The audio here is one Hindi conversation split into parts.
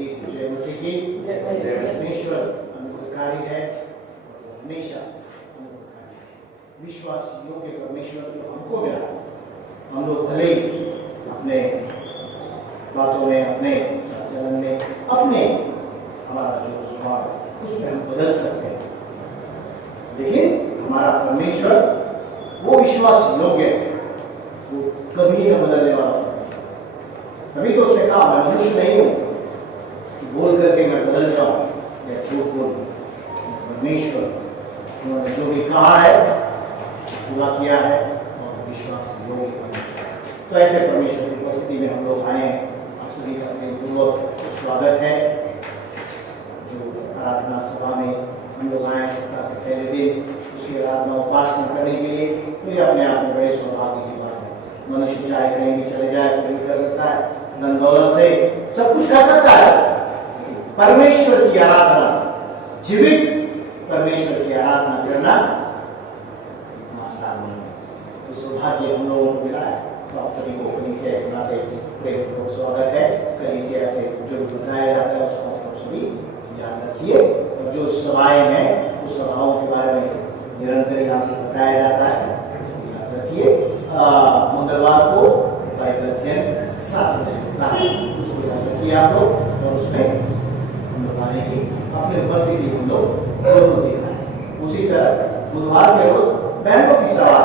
जय मसीह की परमेश्वर अनुग्रहकारी है, हमेशा अनुग्रहकारी है। विश्वास योग्य परमेश्वर जो हमको मिला, हम लोग भले ही अपने बातों में, अपने चलन में, अपने हमारा जो स्वभाव उसमें हम बदल सकते हैं, लेकिन हमारा परमेश्वर वो विश्वास योग्य है, वो कभी न बदलने वाला। तभी तो उसने कहा मैं मनुष्य नहीं हूं कि बोल करके मैं बदल जाऊं या झूठ बोल। परमेश्वर उन्होंने जो भी कहा है पूरा किया है और विश्वास योग्य परमेश्वर। तो ऐसे परमेश्वर की उपस्थिति में हम लोग आए हैं। आप सभी का प्रेमपूर्वक स्वागत है। जो आराधना सभा में हम लोग आए सप्ताह के पहले दिन उसकी आराधना उपासना करने के लिए, मुझे अपने आप में बड़े सौभाग्य की बात है। मनुष्य चाहे कहीं भी चले जाए, कुछ भी कर सकता है, धन दौलत से सब कुछ कर सकता है, परमेश्वर की आराधना, जीवित परमेश्वर की आराधना करना इतना आसान नहीं है। तो सौभाग्य हम लोगों को मिला है। तो आप सभी को कलीसिया इस नाते प्रेमपूर्वक स्वागत है। कलीसिया से जो बताया जाता है उसको आप सभी याद रखिए, और जो सभाएं हैं उस सभाओं के बारे में निरंतर यहाँ से बताया जाता है, उसको याद रखिए। मंगलवार को बाइबल अध्ययन 7 बजे होता है, उसको याद रखिए आप लोग, और उसमें हम लोग आने की अपनी उपस्थिति हम लोग जरूर देखना है। उसी तरह बुधवार के रोज बहनों की सभा,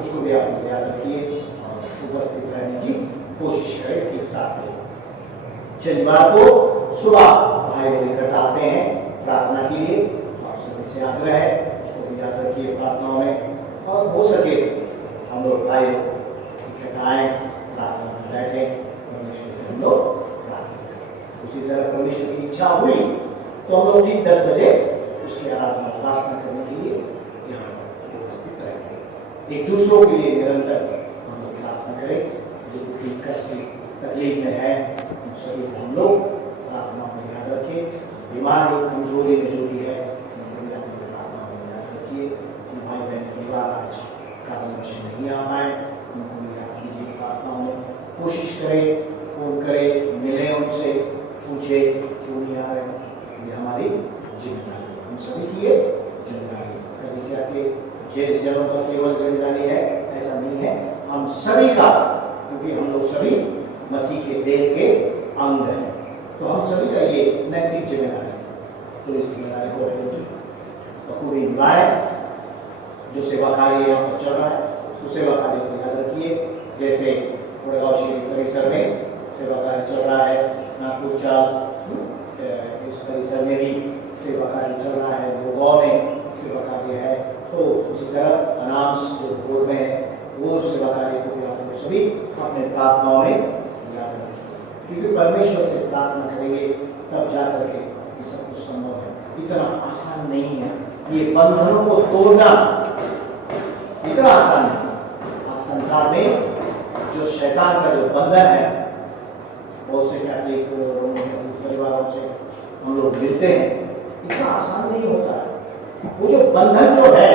उसको भी आप लोग याद रखिए और उपस्थित रहने की कोशिश करें एक साथ में। शनिवार को सुबह भाई लोग इकट्ठा आते हैं प्रार्थना के लिए, आप सभी से आग्रह है उसको भी याद रखिए प्रार्थनाओं में, और हो सके हम लोग भाई इकट्ठा आए प्रार्थना में बैठे, परमेश्वर से हम लोग प्रार्थना करें। उसी तरह परमेश्वर की इच्छा हुई तो हम लोग ठीक 10 बजे उसकी आराधना उपासना करने के लिए यहाँ उपस्थित रहेंगे। एक दूसरों के लिए निरंतर हम लोग प्रार्थना करें। जो दुखी कष्ट तकलीफ में है उन सभी को हम लोग प्रार्थना में याद रखें। बीमारी कमजोरी में जो भी है उनको प्रार्थना में याद रखिए। भाई बहन परिवार आज कारणवश नहीं आ पाए, उनको भी याद कीजिए प्रार्थनाओं में। कोशिश करें, फोन करें, मिलें उनसे, पूछे क्यों नहीं आ रहे। ये हमारी जिम्मेदारी है, हम सभी की ये जिम्मेदारी है। कलीसिया के जिस जनों पर केवल जिम्मेदारी है ऐसा नहीं है, हम सभी का, क्योंकि हम लोग सभी मसीह के देह के अंग हैं, तो हम सभी का ये नैतिक जिम्मेदारी है। तो इस जिम्मेदारी को बखूबी निभाएं। जो सेवा कार्य यहाँ पर चल रहा है उस सेवा कार्य को याद रखिए। जैसे गुड़गांव शहरी परिसर में सेवा कार्य चल रहा है, नागपुर चाल इस परिसर में भी सेवा कार्य चल रहा है, गुड़गांव में सेवा कार्य है, तो उसी तरह अनाम्स जो बोर्ड में है वो सेवा कार्य को भी आप लोग सभी अपने प्रार्थनाओं में याद रखें, क्योंकि परमेश्वर से प्रार्थना करेंगे तब जा करके ये सब कुछ संभव है। इतना आसान नहीं है ये बंधनों को तोड़ना, इतना आसान नहीं। आज संसार में जो शैतान का जो बंधन है, बहुत से कैथोलिक परिवारों से हम लोग मिलते हैं, इतना आसान नहीं होता है। वो जो बंधन जो है,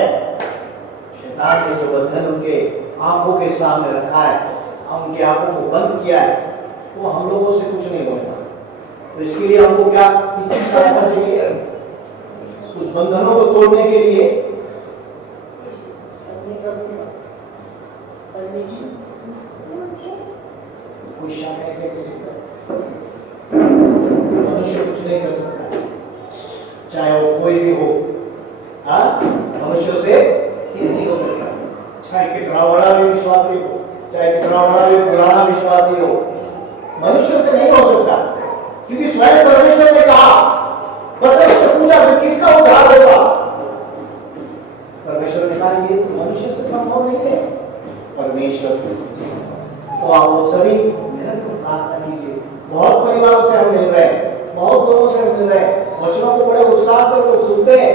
शैतान ने जो बंधन उनके आंखों के सामने रखा है, उनकी आंखों को बंद किया है, वो हम लोगों से कुछ नहीं होता। तो इसके लिए हमको क्या किसी सहायता चाहिए? उस बंधनों को तोड़ने के लिए कोई शक है क्या किसी का? मनुष्य कुछ नहीं कर सकता, चाहे वो कोई भी हो। मनुष्य से नहीं हो सकता, चाहे कितना बड़ा भी विश्वासी हो, चाहे कितना बड़ा भी पुराना विश्वासी हो, मनुष्य से नहीं हो सकता। क्योंकि स्वयं परमेश्वर ने कहा, पतरस से पूछा कि किसका उद्धार होगा? परमेश्वर ने कहा ये मनुष्य से संभव नहीं है, परमेश्वर से। तो आप लोग सभी निरंतर प्रार्थना कीजिए। बहुत परिवारों से हम मिल रहे हैं, बहुत लोगों से मिल रहे हैं, वचनों को बड़े उत्साह से लोग सुनते हैं,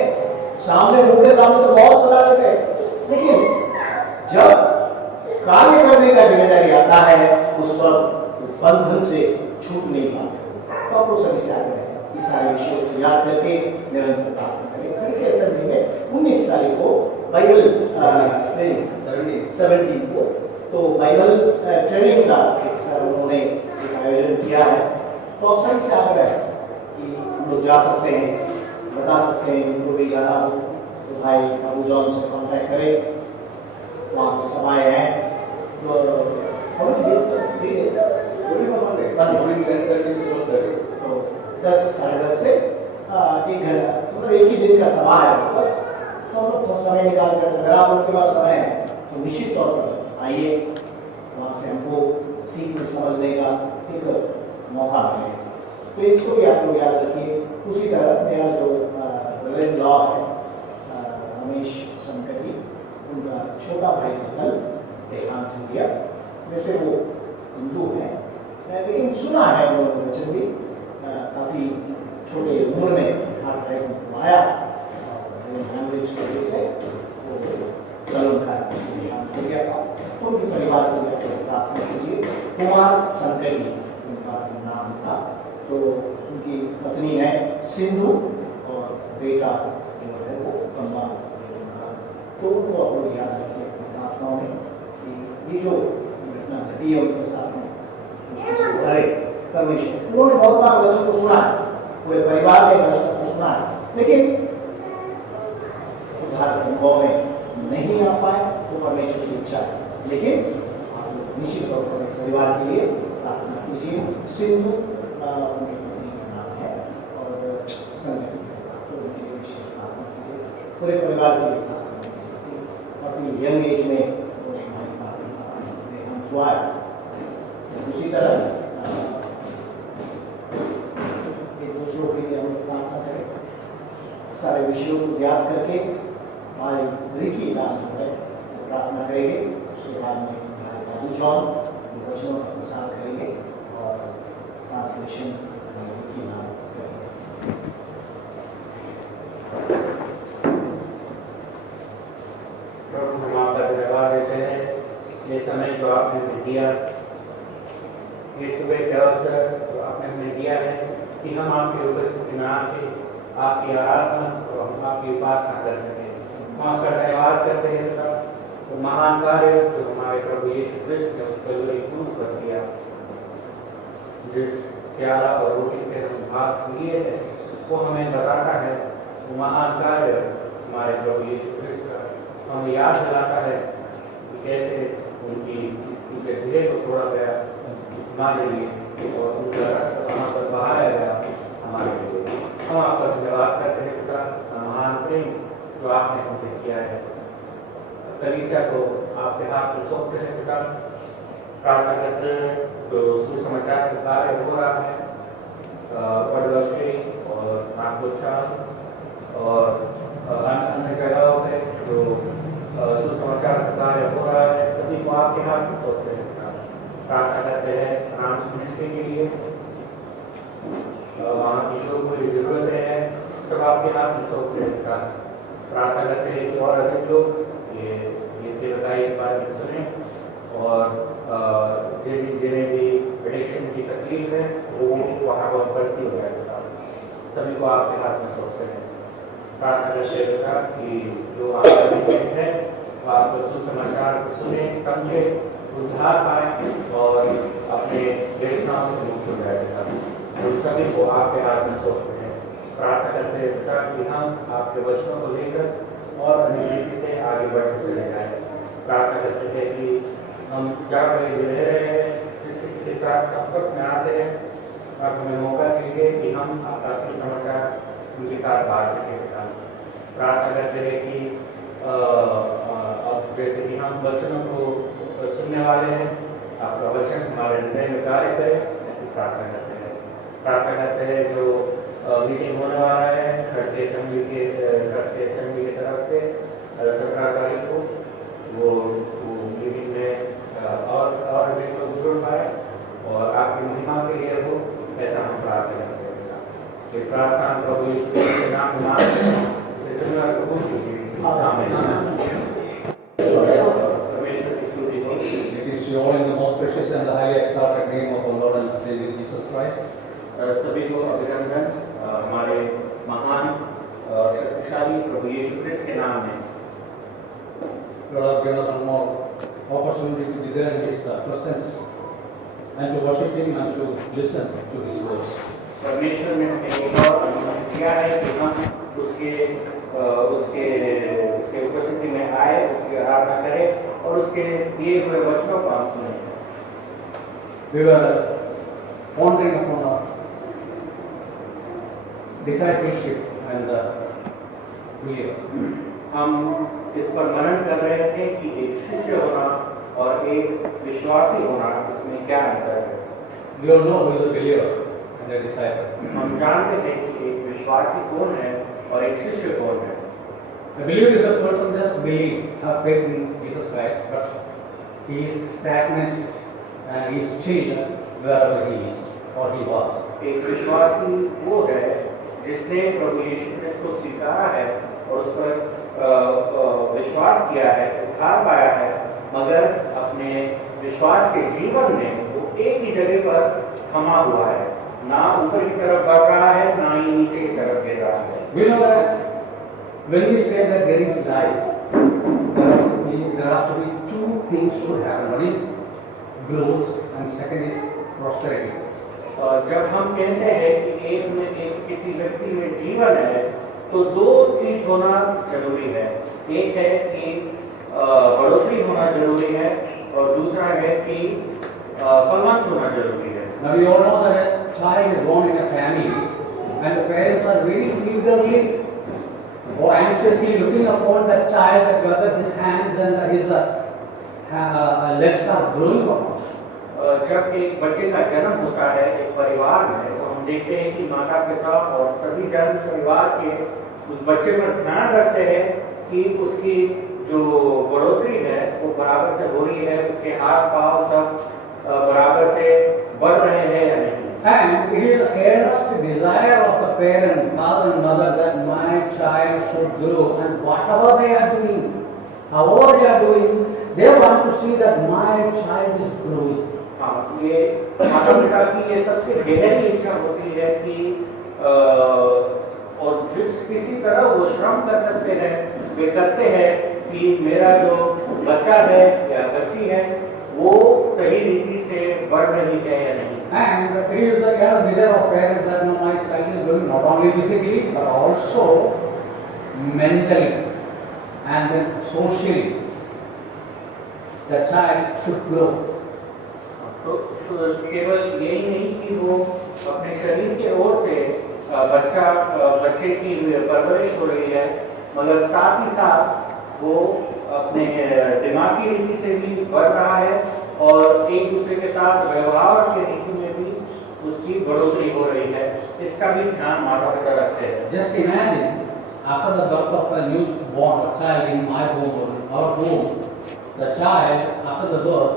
सामने उनके सामने तो बहुत बता देते हैं, लेकिन जब कार्य करने का जिम्मेदारी आता है उस वक्त बंधन से छूट नहीं पाते। तो आप लोग सभी से आते हैं इस सारे विषयों को याद करके निरंतर प्रार्थना करें। फिर कैसे में 19 तारीख को बाइबल ट्रेनिंग 17 को तो बाइबल ट्रेनिंग का एक सर उन्होंने एक आयोजन किया है। तो आप सही से आग्रह है कि हम लोग जा सकते हैं, बता सकते हैं, उनको भी जाना हो तो भाई बाबू जॉन से कांटेक्ट करें। वहाँ पर सभाएँ हैं तो 10 साढ़े 10 से 1 घंटा, मतलब एक ही दिन का सभा है। तो हम लोग समय निकाल कर, अगर आप लोग के पास समय है तो निश्चित तौर पर आइए, वहाँ से हमको सीखने समझने का एक मौका मिलेगा। तो इसको भी आप लोग याद रखिए। उसी तरह मेरा जो ब्रदर लॉ है रमेश संकटी, उनका छोटा भाई का कल देहांत हो गया। वैसे वो हिंदू है, लेकिन सुना है उन्होंने वचन भी, काफ़ी छोटे उम्र में हार्ट अटैक उनको आया और लैंग्वेज की वजह से वो कल उनका देहांत हो गया था। उनके परिवार को जाकर प्रार्थना कीजिए। कुमार संकटी उनका नाम था। तो उनकी पत्नी है सिंधु और बेटा जो है वो कम्मा। तो उनको आप लोग याद रखिए अपनी प्रार्थनाओं में कि ये जो घटना घटी है उनके साथ में सुधारे परमेश्वर। उन्होंने बहुत बार वचन को सुना है, पूरे परिवार ने वचन को सुना है, लेकिन उद्धार के अनुभव में नहीं आ पाए। तो परमेश्वर की इच्छा है, लेकिन आप लोग निश्चित तौर पर परिवार के लिए प्रार्थना कीजिए। सिंधु उनकी पत्नी का नाम है और संगति तो उनके लिए विशेष प्रार्थना कीजिए। पूरे परिवार के लिए प्रार्थना कीजिए। अपनी यंग एज में देहांत हुआ है। उसी तरह दूसरों के लिए हम प्रार्थना करें। सारे विषयों को याद करके हमारी रिकी नाम जो है प्रार्थना करेंगे। उसके बाद में हमारे बाबू जॉन वचनों का प्रसार करेंगे और ट्रांसलेशन की नाम करेंगे। प्रभु, हम आपका धन्यवाद देते हैं ये समय जो आपने हमें दिया, ये सुबह का अवसर जो आपने हमें दिया है कि हम आपके उपस्थिति में आके आपकी आराधना और हम आपकी उपासना कर सकें। हम आपका धन्यवाद करते हैं सर, तो महान कार्य जो हमारे प्रभु यीशु क्रिस्ट ने उस कलवरी क्रूस पर किया, जिस प्याला और रोटी से हम भाग लिए हैं, वो हमें बताता है वो महान कार्य हमारे प्रभु यीशु क्रिस्ट का हमें याद दिलाता है कि कैसे उनके देह को तोड़ा गया हमारे लिए और उनका रक्त वहाँ पर बहाया गया हमारे लिए। हम आपका धन्यवाद करते हैं पिता, महान प्रेम जो आपने हमसे किया है। कलीसिया को आपके हाथ में सौंपते हैं पिता, प्रार्थना करते हैं जो सुसमाचार का कार्य हो रहा है पड़ोसी और नागोचार और अन्य जगहों पे जो सुसमाचार का कार्य हो रहा है, सभी को आपके हाथ में सौंपते हैं। प्रार्थना करते हैं फ्रांस मिनिस्ट्री के लिए, वहाँ की जो कोई जरूरतें हैं सब आपके हाथ में सौंपते हैं। प्रार्थना करते हैं कि और अधिक लोग ये सेवकाई इस बारे में सुने और जिन्हें भी एडिक्शन की तकलीफ है वो वहाँ पर बढ़ती हो जाएगा। सभी को आपके हाथ में सौंपते हैं। प्रार्थना करते हैं कि जो आपका है वो आपको सुसमाचार को सुने, समझे, उद्धार पाए और अपने व्यसनाओं से मुक्त हो जाएगा। तो सभी को आपके हाथ में सौंपते हैं। प्रार्थना करते हैं कि हम आपके वचनों को लेकर और अनुशासन से आगे बढ़ते चले जाएं। प्रार्थना करते हैं कि हम जहाँ पर रह रहे हैं, जिस किसी के साथ संपर्क में आते हैं, आप हमें मौका दीजिए कि हम आपका सुसमाचार उनके साथ बात सकें। प्रार्थना करते हैं कि अब जैसे कि हम वचनों को सुनने वाले हैं, आपका वचन हमारे हृदय में कार्य करे, ऐसी प्रार्थना करते हैं। प्रार्थना करते हैं जो मीटिंग होने वाला है खड़के असेंबली की तरफ से 17 तारीख को, वो मीटिंग में और भी लोग जुड़ पाए और आपकी महिमा के लिए हो, ऐसा हम प्रार्थना करते हैं। ये प्रार्थना प्रभु यीशु के नाम में मांगते हैं, इसे धन्यवाद कबूल कीजिए। आमीन। All in the most precious and the highly exalted name of our Lord and Savior Jesus Christ. सभी को अभिनंदन हमारे महान और शक्तिशाली प्रभु यीशु क्रिस्त के नाम में। Lord has given us one more opportunity to be there in His presence and to worship Him and to listen to His words. परमेश्वर ने हमें एक और अनुमति दिया है कि हम उसके उसके उसके उपस्थिति में आए, उसकी आराधना करें और उसके दिए हुए वचनों को हम सुने। We were pondering upon our discipleship and believer. हम इस पर मनन कर रहे थे कि एक शिष्य होना और एक विश्वासी होना, इसमें क्या अंतर है। We all know who is a believer and a disciple. हम जानते हैं कि एक विश्वासी कौन है और एक शिष्य कौन है। A believer is a person just believe, have faith in Jesus Christ, but he is stagnant and he is changed wherever he is or he was. एक विश्वासी वो है जिसने प्रभु यीशु क्रिस्त को स्वीकारा है और उस पर विश्वास किया है, उद्धार पाया है, मगर अपने विश्वास के जीवन में वो एक ही जगह पर थमा हुआ है, ना ऊपर की तरफ बढ़ रहा है, ना ही नीचे की तरफ गिर रहा है। We know that when we say that there is life, there has to be two things should happen. One is growth and second is prosperity. और जब हम कहते हैं कि एक किसी व्यक्ति में जीवन है, तो दो चीज होना जरूरी है। एक है कि बढ़ोतरी होना जरूरी है और दूसरा है कि फलवंत होना जरूरी है। Now we all know that a child is born in a family and the parents are very eagerly or anxiously looking upon that child, that whether his hands and his legs are growing or not. जब एक बच्चे का जन्म होता है एक परिवार में, तो हम देखते हैं कि माता पिता और सभी जन परिवार के उस बच्चे पर ध्यान रखते हैं कि उसकी जो बढ़ोतरी है वो बराबर से हो रही है, उसके हाथ पांव सब बराबर से बढ़ रहे हैं या नहीं। And it is an earnest desire of the parent, father and mother, that my child should grow, and whatever they are doing, however they are doing, they want to see that my child is growing. हाँ, ये माता पिता की ये सबसे गहरी इच्छा होती है कि और जिस किसी तरह वो श्रम कर सकते हैं वे करते हैं कि मेरा जो बच्चा है या बच्ची है वो सही रीति से बढ़ रही है या नहीं। And it is the earnest desire of parents that no, my child is growing not only physically but also mentally and then socially. The child should grow. तो केवल यही नहीं कि वो अपने शरीर के ओर से बच्चे की परवरिश हो रही है, मगर साथ ही साथ वो अपने दिमागी रीति से भी बढ़ रहा है और एक दूसरे के साथ व्यवहार के रीति में भी उसकी बढ़ोतरी हो रही है। इसका भी ध्यान माता पिता रखते हैं। Just imagine after the birth of a newborn child in my home or our home, the child after the birth,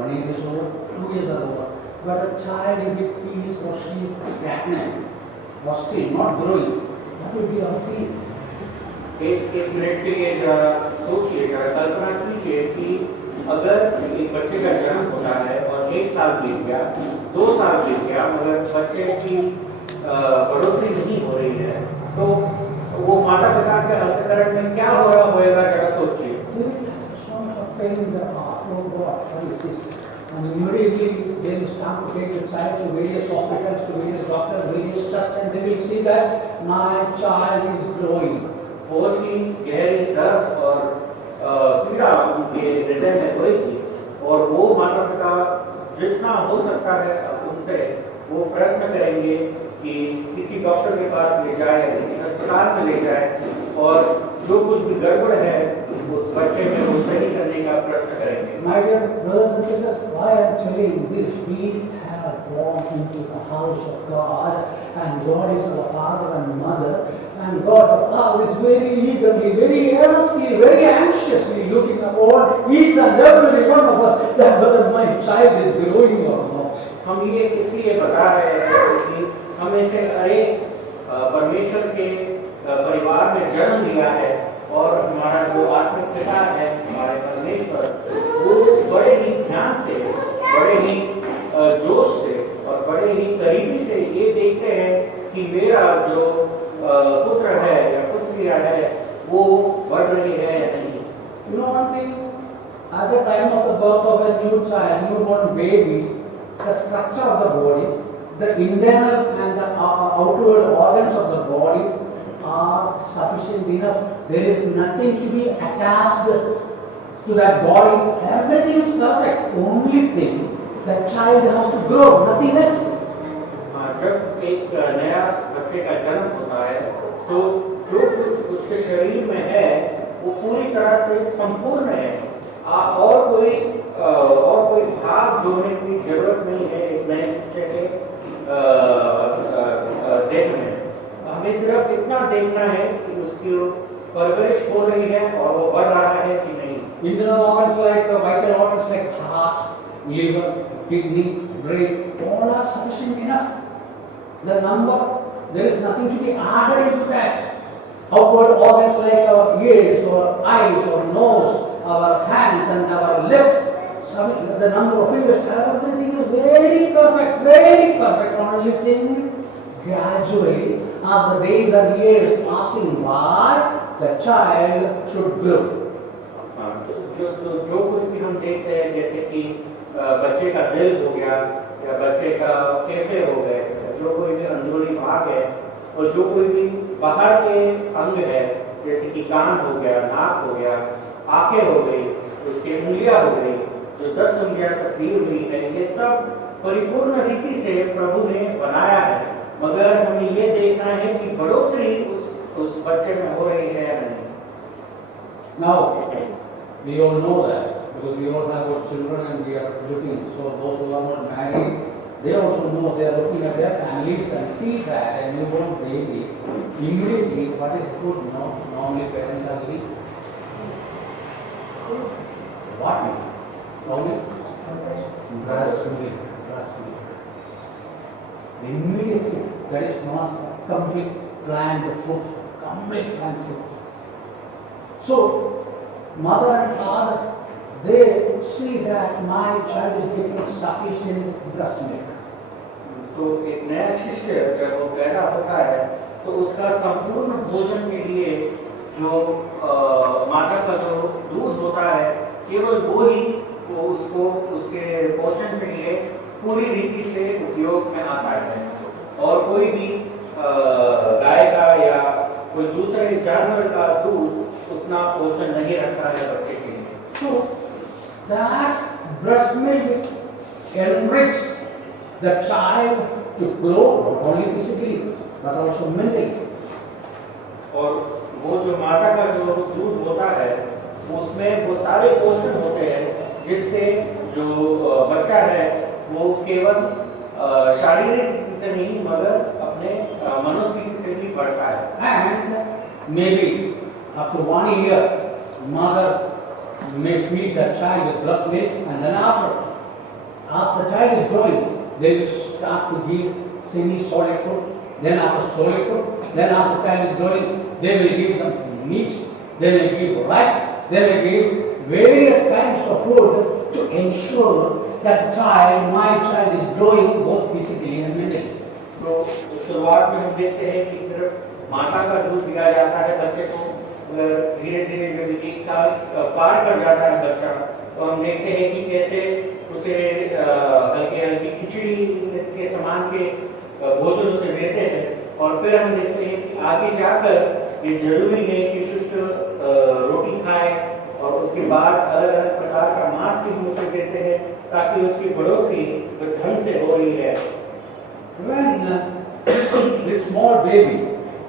1 year is over, 2 years are over, but a child in the peace or she is stagnant or still not growing, that will be our feel. एक मिनट के लिए जरा सोचिए, जरा कल्पना कीजिए कि अगर एक बच्चे का जन्म होता है और 1 साल बीत गया, 2 साल बीत गया, मगर बच्चे की बढ़ोतरी नहीं हो रही है, तो वो माता पिता के अंतःकरण में क्या हो रहा होगा, जरा सोचिए। And immediately they will start to take the child to various hospitals, to various doctors, various trusts, and they will see that my child is growing. बहुत ही गहरी दर्द और पीड़ा उनके हृदय में होगी और वो माता पिता जितना हो सकता है उनसे वो प्रयत्न करेंगे कि किसी डॉक्टर के पास ले जाए, किसी अस्पताल में ले जाए और जो कुछ भी गड़बड़ है उस बच्चे में वो सही करने का प्रयत्न करेंगे। My dear brothers and sisters, why I am telling this? We have walked into the house of God, and God is our Father and Mother, and God the Father is very eagerly, very earnestly, very anxiously looking upon each and every one of us that whether my child is growing or not. हम ये इसलिए बता रहे हैं कि हमें से अनेक परमेश्वर के परिवार में जन्म लिया है और हमारा जो आत्मिक पिता है, हमारे परमेश्वर, वो बड़े ही ध्यान से, बड़े ही जोश से और बड़े ही करीबी से ये देखते हैं कि मेरा जो पुत्र है या पुत्री है वो बढ़ रही है या नहीं। You know one thing, at the time of the birth of a new child, newborn baby, the structure of the body, the internal and the organs of the body are sufficient enough. There is nothing to be attached to that body. Everything is perfect. Only thing, the child has to grow, nothing else. जब एक नया बच्चे का जन्म होता है तो जो कुछ उसके शरीर में है वो पूरी तरह से संपूर्ण है, और कोई भाग जोड़ने की जरूरत नहीं है एक नए बच्चे के देह में। हमें सिर्फ इतना देखना है कि उसकी परवरिश हो रही है और वो बढ़ रहा है कि नहीं। Internal organs like vital organs like heart, liver, kidney, brain, all are sufficient enough. The number, there is nothing to be added into that. Outward organs like our ears or eyes or nose, our hands and our legs, the number of fingers, everything is very perfect. Only thing, gradually, as the days and years passing by, the child should grow. जो कुछ भी हम देखते हैं, जैसे कि बच्चे का दिल हो गया या बच्चे का फेफड़े हो गए, जो कोई भी अंदरूनी भाग है और जो कोई भी बाहर के अंग है, जैसे कि कान हो गया, नाक हो गया, आंखें हो गई, उसकी उंगलियां हो गई, जो 10 उंगलियां सक्रिय हुई है, ये सब परिपूर्ण रीति से प्रभु ने बनाया है। मगर हमें ये देखना है कि बढ़ोतरी उस बच्चे में हो रही है या नहीं। Now, we all know that because we all have our children and we are looking. So those who are not married, they also know, they are looking at their families and see that a newborn baby, immediately what is food normally parents are giving? What milk? Normally? Breast milk. Immediately, that is not complete planned food. So, mother and father, they see that my child is getting sufficient breast milk. तो एक नया शिष्य जब वो पैदा होता है तो उसका संपूर्ण भोजन के लिए जो माता का जो दूध होता है, केवल वो ही वो उसको उसके पोषण के लिए पूरी रीति से उपयोग में आता है, और कोई भी गाय का या कोई दूसरे जानवर का दूध उतना पोषण नहीं रखता है बच्चे के लिए। So that breast milk enriched the child to grow not only physically but also mentally. और वो जो माता का जो दूध होता है उसमें वो सारे पोषण होते हैं जिससे जो बच्चा है वो केवल शारीरिक से नहीं मगर अपने मनोस्थिति से भी बढ़ता है। And maybe up to 1 year, mother may feed the child with breast milk, and then after, as the child is growing, they will start to give semi-solid food. Then after solid food, then as the child is growing, they will give them meat, they will give rice, they will give various kinds of food to ensure that my child is growing both physically and mentally. तो शुरुआत में हम देखते हैं कि सिर्फ माता का दूध दिया जाता है बच्चे को, धीरे धीरे जब 1 साल पार कर जाता है बच्चा तो हम देखते हैं कि कैसे उसे हल्की खिचड़ी के समान के भोजन उसे देते हैं, और फिर हम देखते हैं कि आगे जाकर ये जरूरी है कि शुष्क रोटी खाए और उसके बाद अलग अलग प्रकार का मांस भी उसे देते हैं ताकि उसकी बढ़ोतरी ढंग से हो रही है। When this small baby,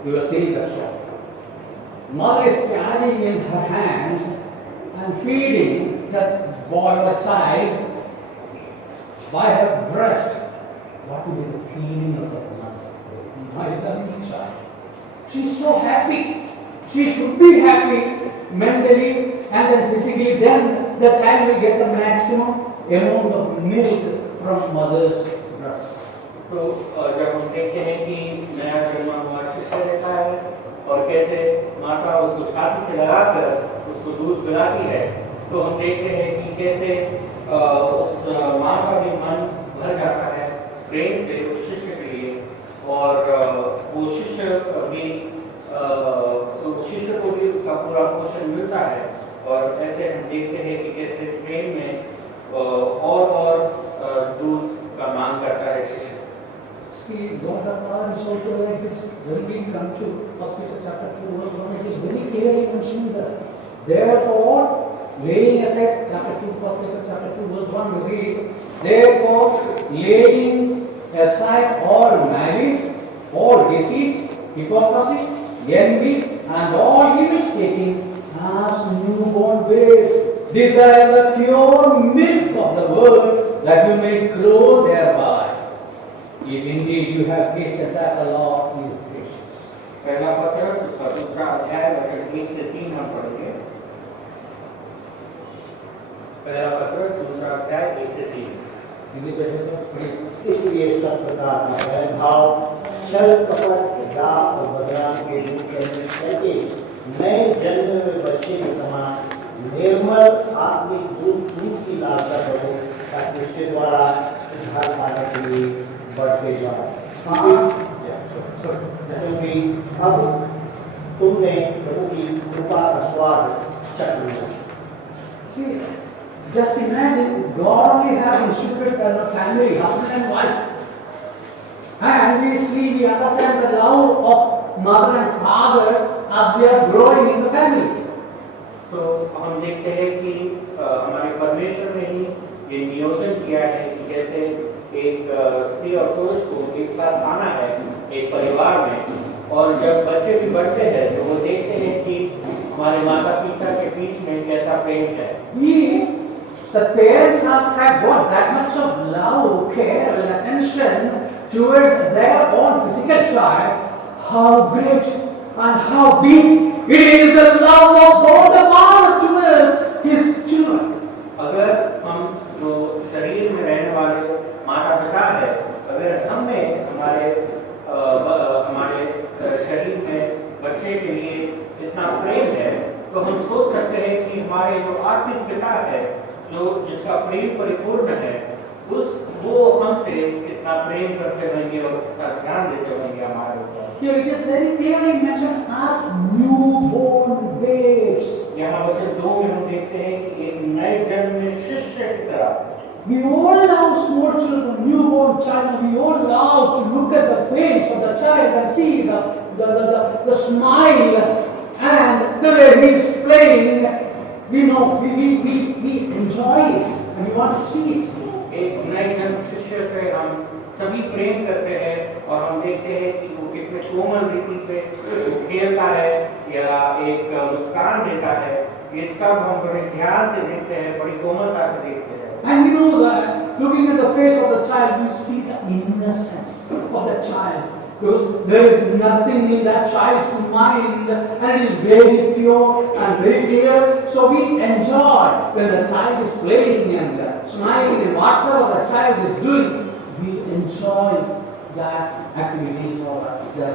you are seeing that shot, mother is carrying in her hands and feeding that boy or child by her breast. What will be the feeling of that mother? My lovely child. She is so happy. She should be happy mentally and then physically. Then the child will get the maximum amount of milk from mother's breast. तो जब हम देखते हैं कि नया जन्मा हुआ शिशु रहता है और कैसे माता उसको छाती से लगाकर उसको दूध पिलाती है, तो हम देखते हैं कि कैसे उस माँ का भी मन भर जाता है प्रेम से उस शिष्य के लिए, और वो शिष्य को भी उसका पूरा पोषण मिलता है। और ऐसे हम देखते हैं कि कैसे प्रेम में और दूध का मांग करता है शिष्य। See, God the Father is also like this. when we come to 1 Peter chapter 2, verse 1, it is very clearly mentioned that. Therefore, laying aside chapter 2, 1 Peter chapter 2, verse 1, we read, therefore, laying aside all malice, all deceit, hypocrisy, envy, and all evil speaking, as newborn babes, desire the pure milk of the word, that you may grow thereby. If indeed you have tasted that the Lord is gracious. पहला पत्र उसका दूसरा अध्याय वचन 1 से 3 हम पढ़ेंगे। पहला पत्र दूसरा अध्याय 1 से 3। इसलिए सब प्रकार का भेदभाव, छल कपट, राग और बदनाम के दूर करके नए जन्मे हुए बच्चे के समान निर्मल आत्मिक दूध की लालसा करो, ताकि उसके द्वारा उद्धार पाने के लिए बढ़ते जाओ। क्योंकि अब तुमने प्रभु की कृपा का स्वाद चख लिया। See, just imagine, God only has instituted a family, husband and wife. And we see, we understand the love of mother and father as we are growing in the family. तो हम देखते हैं कि हमारे परमेश्वर ने ही ये नियोजन किया है कि कैसे एक स्त्री और पुरुष को एक साथ आना है एक परिवार में, और जब बच्चे भी बढ़ते हैं तो वो देखते हैं कि हमारे माता पिता के बीच में कैसा प्रेम है। The parents have got that much of love, care, and attention towards their own physical child. How great and how big it is the love of God the Father towards His children. अगर हम जो शरीर में रहने वाले माता पिता है, अगर हमें हमारे शरीर में बच्चे के लिए इतना प्रेम है, तो हम सोच सकते हैं कि हमारे जो आत्मिक पिता है, जो जिसका प्रेम परिपूर्ण है, वो हमसे कितना प्रेम करते होंगे और कितना ध्यान देते होंगे हमारे ऊपर। Here it is very clearly mentioned as newborn babes. यहाँ वचन 2 में हम देखते हैं कि एक नए जन्म में शिष्य की तरह। We all love small children, newborn child. We all love to look at the face of the child and see the smile and the way he is playing. We know we enjoy it and we want to see it. एक नए जन्म शिष्य से हम सभी प्रेम करते हैं और हम देखते हैं कि वो कितने कोमल रीति से खेलता है या एक मुस्कान देता है। ये सब हम बड़े ध्यान से देखते हैं, बड़ी कोमलता से देखते हैं। And we know that looking at the face of the child, we see the innocence of the child. Because there is nothing in that child's mind and it is very pure and very clear. So we enjoy when the child is playing and smiling and whatever the child is doing, we enjoy that activity or the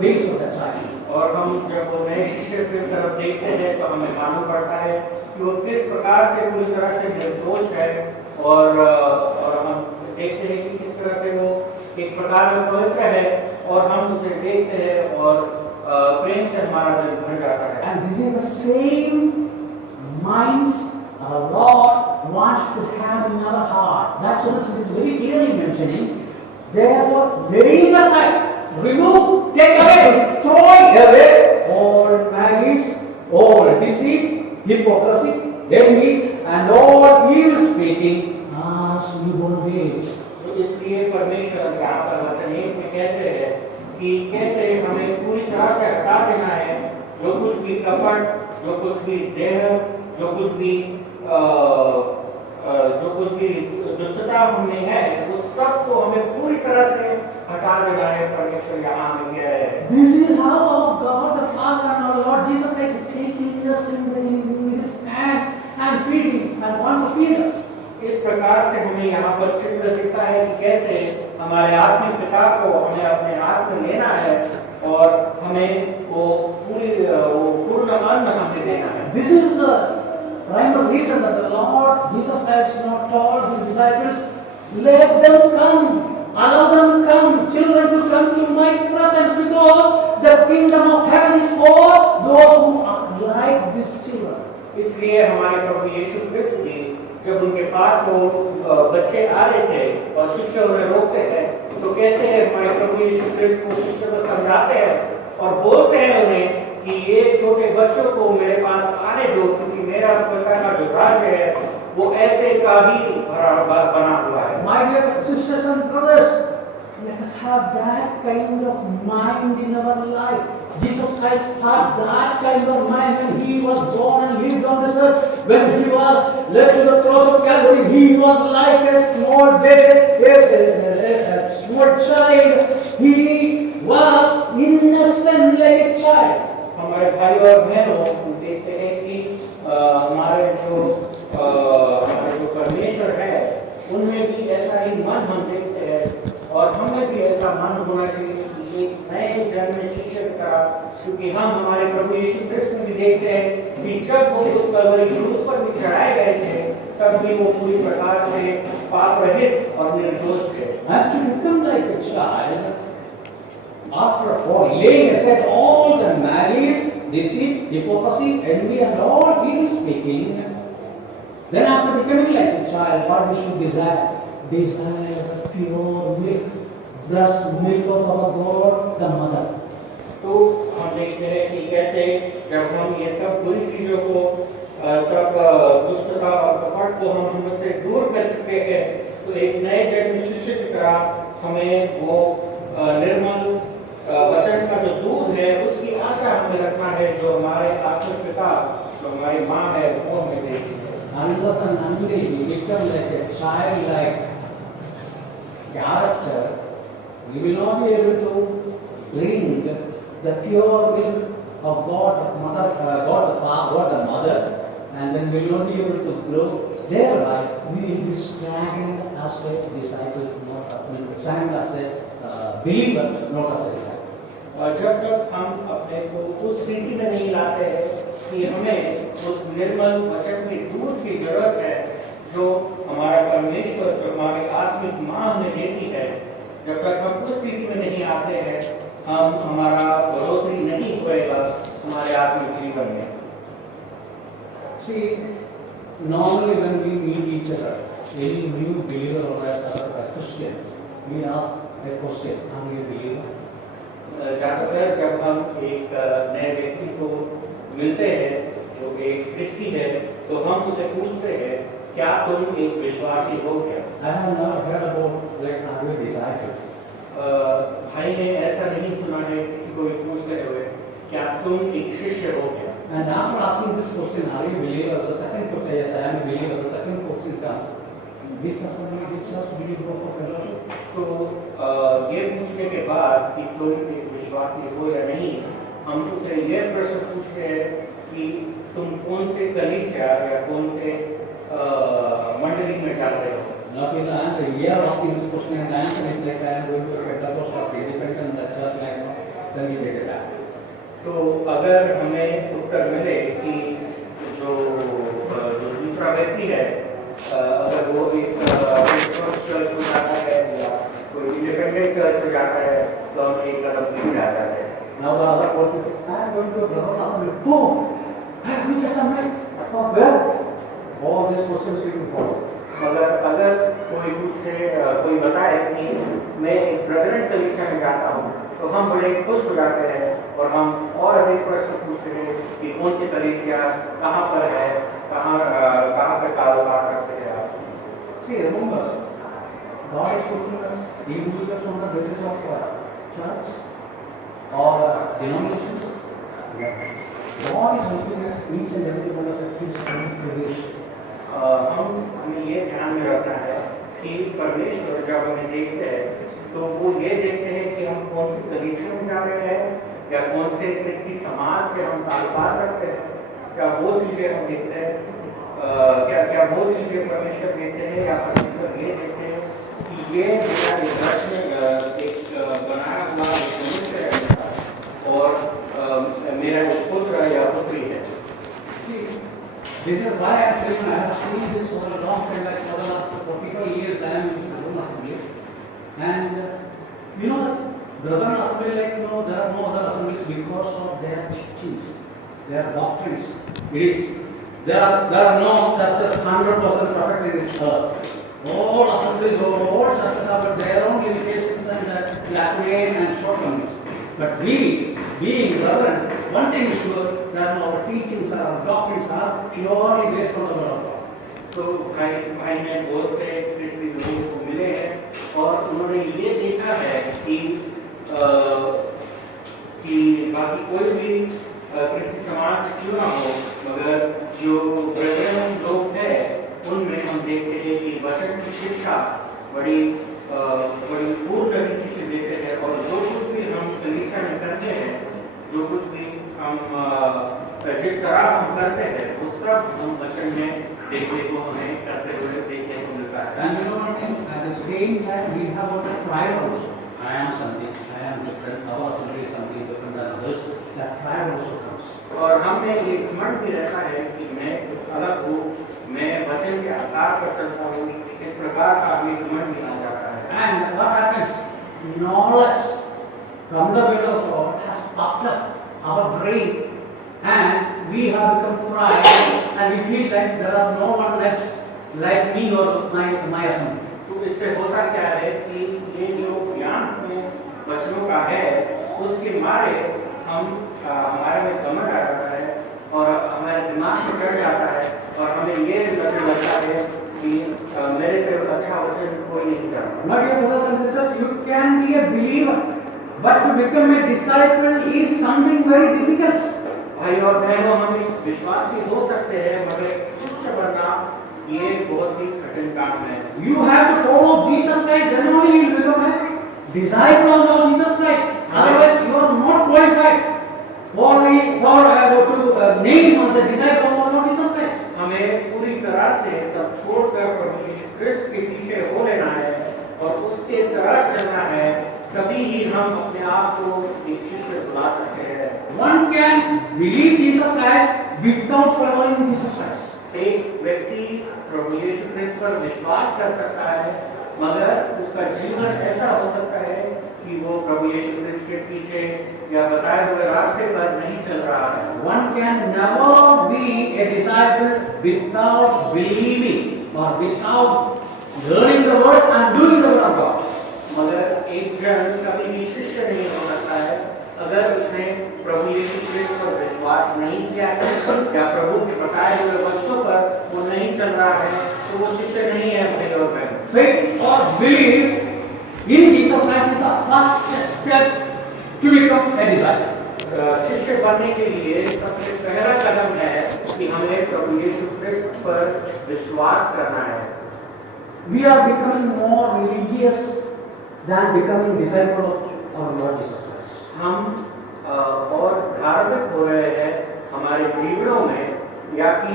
face of the child. और हम जब नए शिष्य की तरफ देखते हैं तो हमें मालूम पड़ता है कि वो किस प्रकार से पूरी तरह से निर्दोष है, और हम देखते हैं कि किस तरह से वो एक प्रकार में पवित्र है, और हम उसे देखते हैं और प्रेम से हमारा दिल भर जाता है। And this is the same minds our Lord wants to have in our heart. That's what it is very clearly mentioning. Therefore, laying aside, remove, take away, throw away all malice, all deceit, hypocrisy, envy, and all evil speaking, as newborn babes. तो इसलिए परमेश्वर यहाँ पर वचन 1 में कहते हैं कि कैसे हमें पूरी तरह से हटा देना है जो कुछ भी कपट, जो कुछ भी देह, जो कुछ भी दुष्टता हमने है, वो सब को हमें पूरी तरह से हटा देना है। परमेश्वर यहाँ हमें कह रहे हैं। This is how our God the Father and our Lord Jesus Christ is taking us in His hand and feeding and wants to feed us. इस प्रकार से हमें यहाँ पर चित्र दिखता है कि कैसे हमारे आत्मिक पिता को हमें अपने हाथ में लेना है और हमें वो पूर्ण अन्न हमें देना है। This is the primary reason that the Lord Jesus Christ not told His disciples, let them come, allow them come, children to come to my presence, because the kingdom of heaven is for those who are like these children. इसलिए हमारे प्रभु यीशु क्रिस्त जी जब उनके पास वो बच्चे आ रहे थे और शिष्य उन्हें रोकते हैं, तो कैसे हमारे प्रभु यीशु यीशु क्रिस्त को शिष्य को समझाते हैं और बोलते हैं उन्हें कि ये छोटे बच्चों को मेरे पास आने दो, क्योंकि मेरा पिता का जो राज्य है वो ऐसे का ही बना हुआ है। My dear sisters and brothers, let us have that kind of mind in our life. Jesus Christ had that kind of mind when he was born and lived on this earth. When he was led to the cross of Calvary, he was like a small baby, a small child. He was innocent like a child. हमारे भाई और बहनों, देखते हैं कि हमारे जो परमेश्वर है उनमें भी ऐसा ही मन हम देखते हैं और हमें भी ऐसा मन होना चाहिए कि एक नए जन्म शिष्य का, क्योंकि हम हमारे प्रभु यीशु क्रिस्त में भी देखते हैं कि जब वो उस कलवरी क्रूस पर भी चढ़ाए गए थे तब भी वो पूरी प्रकार से पाप रहित और निर्दोष थे। And to become like a child, after all, laying aside all the malice, deceit, hypocrisy, envy, and all evil speaking, then after becoming like a child, what we should desire? Desire the pure milk, breast milk of our God, the mother. तो हम देखते हैं कि कैसे जब हम ये सब बुरी चीजों को सब दुष्टता और कपट को हम हमसे दूर कर चुके हैं, तो एक नए जन्म शिष्य की तरह हमें वो निर्मल वचन का जो दूध है उसकी आशा हमें रखना है, जो हमारे आत्मिक पिता, जो हमारी माँ है, वो हमें देती है। Unless and until we become like a childlike character, we will not be able to drink the pure milk of God, God the Mother, and then we will not be able to grow. Thereby, we will be stagnant as a disciple, stagnant as a believer, not as a disciple. और जब तक हम अपने को उस स्थिति में नहीं लाते हैं कि हमें उस निर्मल वचन की दूध की जरूरत है जो हमारा परमेश्वर, जो हमारी आत्मिक माँ हमें देती है, जब तक हम उस स्थिति में नहीं आते हैं हमारा बढ़ोतरी नहीं होएगा हमारे आत्मिक जीवन में। See, normally when we meet each other, any new believer or a Christian, we ask a question: are you a believer? ज्यादातर जब हम एक नए व्यक्ति को मिलते हैं जो एक ख्रिस्ती है, तो हम उसे पूछते हैं क्या तुम एक विश्वासी हो क्या? I have never heard about like are you a disciple? भाई ने ऐसा नहीं सुना है किसी को भी पूछते हुए क्या तुम एक शिष्य हो क्या? And after asking this question, are you a believer? The second question, yes, I am a believer. The second question comes, which assembly, which church do you go for fellowship? तो ये पूछने के बाद कि तुम एक विश्वासी हो या नहीं, हम उसे ये प्रश्न पूछते हैं कि तुम कौन से कलीसिया या कौन से मंडली में जाते हो? Now, in the answer, we are asking this question and answer is like I am going to a Pentecostal independent church like that, then we get it back. तो अगर हमें उत्तर मिले कि जो दूसरा व्यक्ति है अगर वो एक चर्च में जाता है या कोई इंडिपेंडेंट चर्च में जाता है तो हमें एक कदम नहीं जाता है। Now the other person says, I am going to a brother assembly. Oh, which assembly? Oh, where? All these questions will be followed. अगर कोई पूछे कोई बताए कि मैं एक ब्रदरन कलीसिया में जाता हूँ तो हम बड़े खुश हो जाते हैं और हम और अधिक प्रश्न पूछते हैं कि कौन सी कलीसिया कहाँ पर है, कहाँ पर कारोबार करते हैं आप? See, remember, God is putting us individuals on the basis of church or denominations. God is looking at each and every one of us His own creation. हमें ये ध्यान में रखना है कि परमेश्वर जब हमें देखते हैं तो वो ये देखते हैं कि हम कौन सी कलीसिया में जा रहे हैं या कौन से किसी समाज से हम कारोबार करते हैं, क्या वो चीज़ें हम देखते हैं, क्या वो चीज़ें परमेश्वर देखते हैं या परमेश्वर ये देखते हैं कि ये मेरा एक प्रश्न एक बनाया हुआ एक मनुष्य है और मेरा एक पुत्र या पुत्री है। This is why actually I have seen this for a long time, like for the last 45 years I am in the Brethren Assembly. And you know that Brethren Assembly, like there are no other assemblies because of their teachings, their doctrines. There are no churches 100% perfect in this earth. All assemblies or all churches have their own limitations and lacking and shortcomings. But we, being reverent, one thing is sure that our teachings, our doctrines are purely based on the word of God. तो भाई ने बहुत से क्रिस्ती लोगों को मिले हैं और उन्होंने ये देखा है कि बाकी कोई भी क्रिस्ती समाज क्यों ना हो, मगर जो ब्रदरन लोग हैं उनमें हम देखते हैं कि वचन की शिक्षा बड़ी पूर्ण रीति से देते हैं और जो कुछ भी हम कलीसिया में करते हैं, जो कुछ भी हम जिस तरह हम करते हैं वो सब हम वचन में देखने को हमें करते हुए देखने को मिलता है। And you know what I mean? At the same time, we have got a pride also. I am something, I am different, our assembly is something different than others. That pride also comes. और हमें ये घमंड भी रहता है कि मैं कुछ अलग हूँ, मैं वचन के आधार पर चलता हूँ, इस प्रकार का हमें घमंड भी आ जाता है। And what happens? Knowledge from the will of God has puffed up our brain, and we have become proud, and we feel like there are no one less like me or my assembly. तो इससे होता क्या है कि ये जो ज्ञान में वचनों का है उसके मारे हम हमारे में घमंड आ जाता है और हमारे दिमाग में चढ़ जाता है और हमें ये लगने लगता है कि मेरे से अच्छा वचन कोई नहीं जानता। My dear brothers and sisters, you can be a believer, but to become a disciple is something very difficult. भाई और बहनों, हम विश्वासी हो सकते हैं मगर शिष्य बनना ये बहुत ही कठिन काम है। You have to follow Jesus Christ, then only you will become a disciple of Jesus Christ. Otherwise, you are not qualified to name as a disciple of Lord Jesus Christ. हमें पूरी तरह से सब छोड़कर प्रभु यीशु क्रिस्त के पीछे हो लेना है और उसके तरह चलना है, तभी ही हम अपने आप को एक शिष्य बुला सकते हैं। One can believe Jesus Christ without following Jesus Christ. एक व्यक्ति प्रभु यीशु क्रिस्त पर विश्वास कर सकता है मगर उसका जीवन ऐसा हो सकता है कि वो प्रभु यीशु क्रिस्त के पीछे या बताए हुए रास्ते पर नहीं चल रहा है। One can never be a disciple without believing or without learning the word and doing the word of God. मगर एक जन कभी भी शिष्य नहीं हो सकता है अगर उसने प्रभु यीशु क्रिस्त पर विश्वास नहीं किया है या प्रभु के बताए हुए वचनों पर वो नहीं चल रहा है तो वो शिष्य नहीं है भाई और बहन। Faith or belief in Jesus Christ is the first step to become a disciple. शिष्य बनने के लिए सबसे पहला कदम है कि हमें प्रभु यीशु क्रिस्त पर विश्वास करना है। We are becoming more religious than becoming disciple of our Lord Jesus Christ. हम और धार्मिक हो रहे हैं हमारे जीवनों में या कि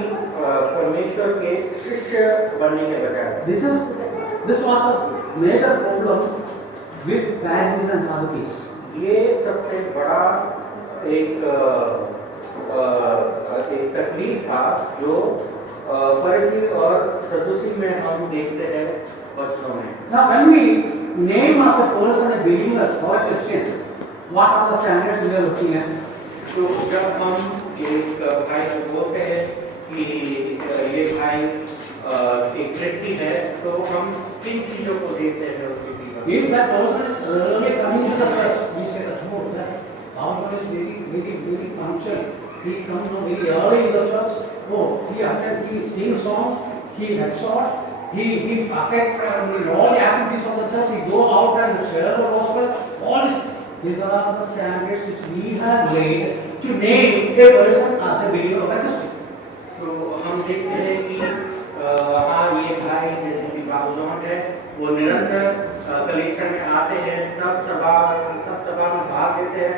परमेश्वर के शिष्य बनने के बजाय। This was a major problem with Pharisees and Sadducees. ये सबसे बड़ा एक तकलीफ था जो फरीसी और सदूसी में हम देखते हैं वचनों में। Now when we name as a person a believer or a Christian, what are the standards we are looking at? तो जब हम एक भाई को बोलते हैं कि ये भाई एक क्रिस्ती है तो हम किन चीजों को देखते हैं उसके जीवन? If that person is early coming to the church, we say that no, that our God is very punctual. He comes very early in the church. Oh, he sings songs, he exhorts, he partakes in all the activities of the church. He go out and share the gospel. All this. These are the standards which we have laid to name a person as a believer of Christ. तो हम देखते हैं कि हाँ ये भाई जैसे कि बाबू जॉन है वो निरंतर कलीसिया में आते हैं, सब सभा में भाग लेते हैं,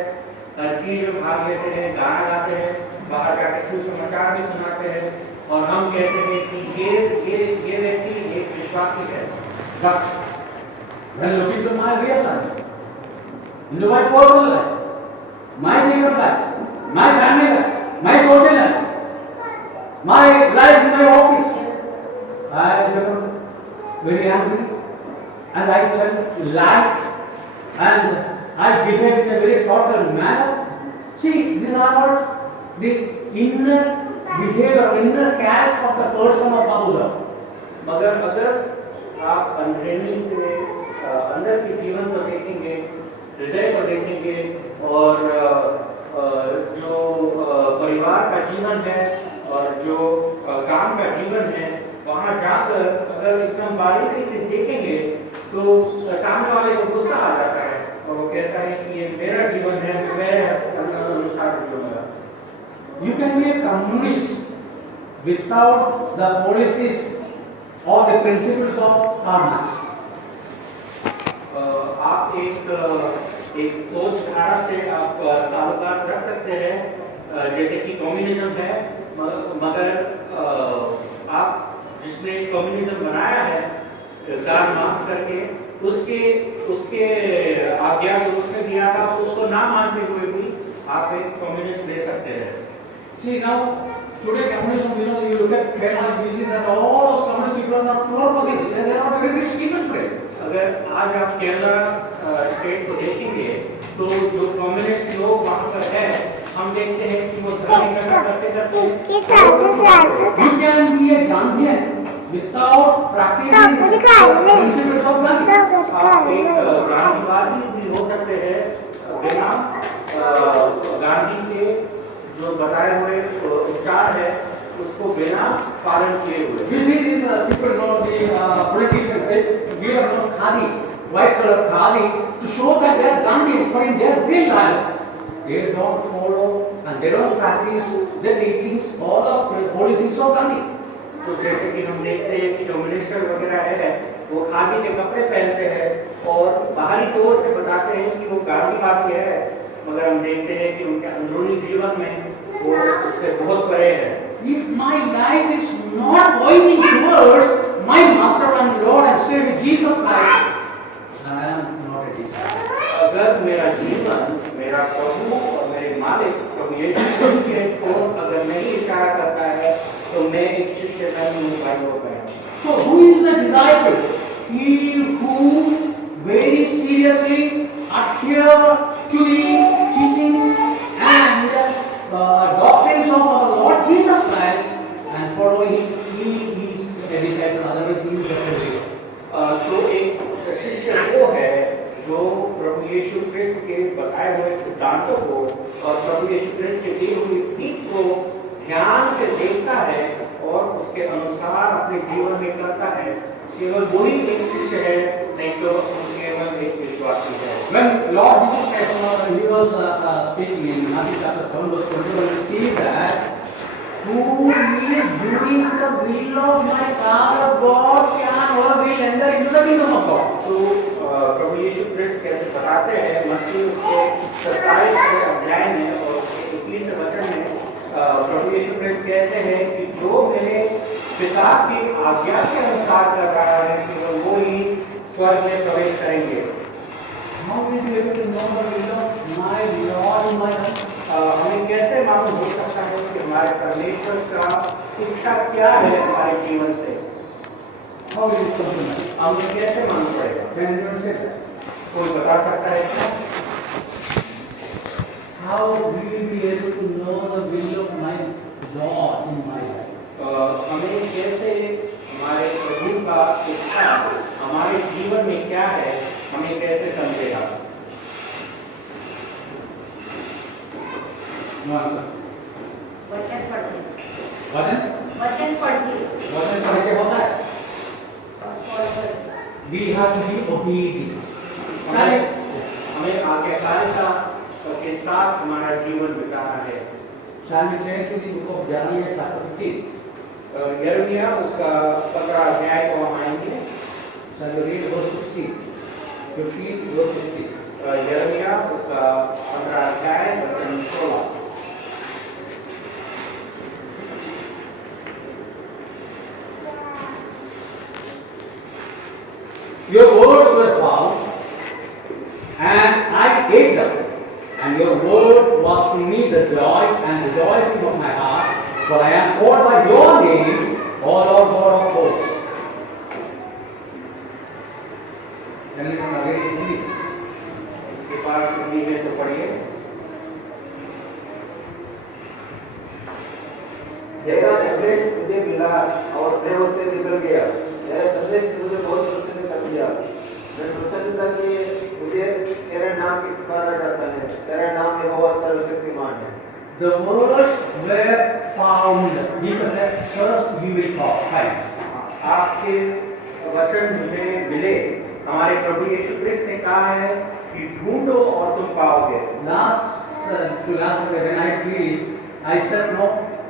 हर चीज में भाग लेते हैं, गाना गाते हैं, बाहर जाके सुसमाचार भी सुनाते हैं और हम कहते हैं कि ये व्यक्ति एक विश्वासी है। But when you look into my real life, into my personal life, my secret life, my family life, my social life, my life in my office, I become very angry and I tell lies and I behave in a very total manner. See, these are what the inner behavior, inner character of the person of Babuda. मगर अगर आप अंदरूनी से अंदर के जीवन को देखेंगे, हृदय को देखेंगे, और जो परिवार का जीवन है और जो काम का जीवन है, वहाँ जाकर अगर एकदम बारीकी से देखेंगे तो सामने वाले को गुस्सा आ जाता है और वो कहता है कि ये मेरा जीवन है, मैं अनुसार जीऊंगा। You can be a communist without the policies or the principles of Karl Marx. आप एक सोच धारा से आप ताल्लुकात रख सकते हैं, जैसे कि कम्युनिज्म है, मगर आप जिसने कम्युनिज्म बनाया है कार्ल मार्क्स करके, उसके आज्ञा जो उसने दिया था उसको ना मानते हुए भी आप एक कम्युनिस्ट ले सकते हैं। See now, today communism, you know, you look at Kerala, you see that all those communist people are not poor Buddhists, and they are very rich people today. अगर आज आप केरला स्टेट को देखेंगे तो जो कम्युनिस्ट लोग वहाँ पर है, हम देखते हैं कि वो धर्म इकट्ठा करते You can be a Gandhian without practicing the principles of Gandhi. आप एक गांधीवादी भी हो सकते हैं बिना गांधी के जो बताए हुए विचार है उसको बिना पालन किए हुए। You see these people, know the politicians, they wear khadi, white color khadi, to show that they are Gandhians, but in their real life, they don't follow and they don't practice the teachings or the policies of Gandhi. तो जैसे कि हम देखते हैं कि जो मिनिस्टर वगैरह है वो खादी के कपड़े पहनते हैं और बाहरी तौर से बताते हैं कि वो गांधीवादी है, मगर हम देखते हैं कि उनके अंदरूनी जीवन में वो उससे बहुत परे है। If my life is not pointing towards my Master and Lord and Savior Jesus Christ, I am not a disciple. अगर मेरा जीवन मेरा प्रभु और मेरे मालिक प्रभु यीशु मसीह की ओर अगर नहीं इशारा करता है तो मैं एक शिष्य नहीं हूँ भाई हो गया। So who is the disciple? He who very seriously adhere to the teachings and doctrines of our Lord Jesus Christ and following. He is a disciple. Otherwise, he is a believer. तो एक शिष्य वो है जो प्रभु यीशु क्रिस्त के बताए हुए सिद्धांतों को और प्रभु यीशु क्रिस्त के दी हुई सीख को ध्यान से देखता है और उसके अनुसार अपने जीवन में करता है। केवल वही एक शिष्य है, नहीं तो केवल एक विश्वासी है। When Lord Jesus Christ he was speaking in Matthew chapter 7 verse 21, we see that who is doing the will of my Father God can or will enter into the kingdom of God. तो प्रभु यीशु क्रिस्त कैसे बताते हैं मत्ती उसके 27 अध्याय में और 21 वचन में प्रभु यीशु क्रिस्त कहते हैं कि जो मेरे पिता की आज्ञा के अनुसार कर रहा है केवल वो ही स्वर्ग में प्रवेश करेंगे। How will you be able to know the will of my Lord in my life? हमें कैसे मालूम हो सकता है कि हमारे परमेश्वर का इच्छा क्या है हमारे जीवन से? How will it come to know? हमें कैसे मालूम पड़ेगा? Can anyone say that? कोई बता सकता है क्या? How will you be able to know the will of my Lord in my life? हमें कैसे हमारे प्रभु का इच्छा हमारे जीवन में क्या है हमें कैसे समझेगा? No answer. वचन पढ़िए। वचन? वचन पढ़िए। वचन पढ़ के होता है? और पढ़िए। We have to be obedient. हमें आज्ञाकारिता के साथ हमारा जीवन बिताना है। Shall we turn to the book of Jeremiah chapter 15? यिर्मयाह उसका 15 अध्याय को हम आएंगे। Shall we read verse 16? 15 verse 16. यिर्मयाह उसका 15 अध्याय वचन 16। Your words were found, and I ate them, and your word was to me the joy and rejoicing of my heart, for I am called by your name, O Lord God of hosts. Can you read it Hindi? इसके पास हिंदी है तो पढ़िए। जैसा संदेश मुझे मिला और मैं उससे निकल गया मेरे संदेश ने मुझे बहुत प्रसन्न कर दिया। मैं प्रसन्न था कि मुझे तेरे नाम की पुकारा जाता है, तेरा नाम यहोवा सर्वशक्तिमान है। The words were found. Jesus said, "Search, you will find." आपके वचन मुझे मिले। हमारे प्रभु यीशु क्रिस्त ने कहा है कि ढूंढो और तुम पाओगे। Last when I preached, I said, no.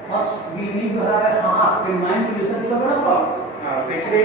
First, we need to have a heart and mind to listen to the word of God. पिछले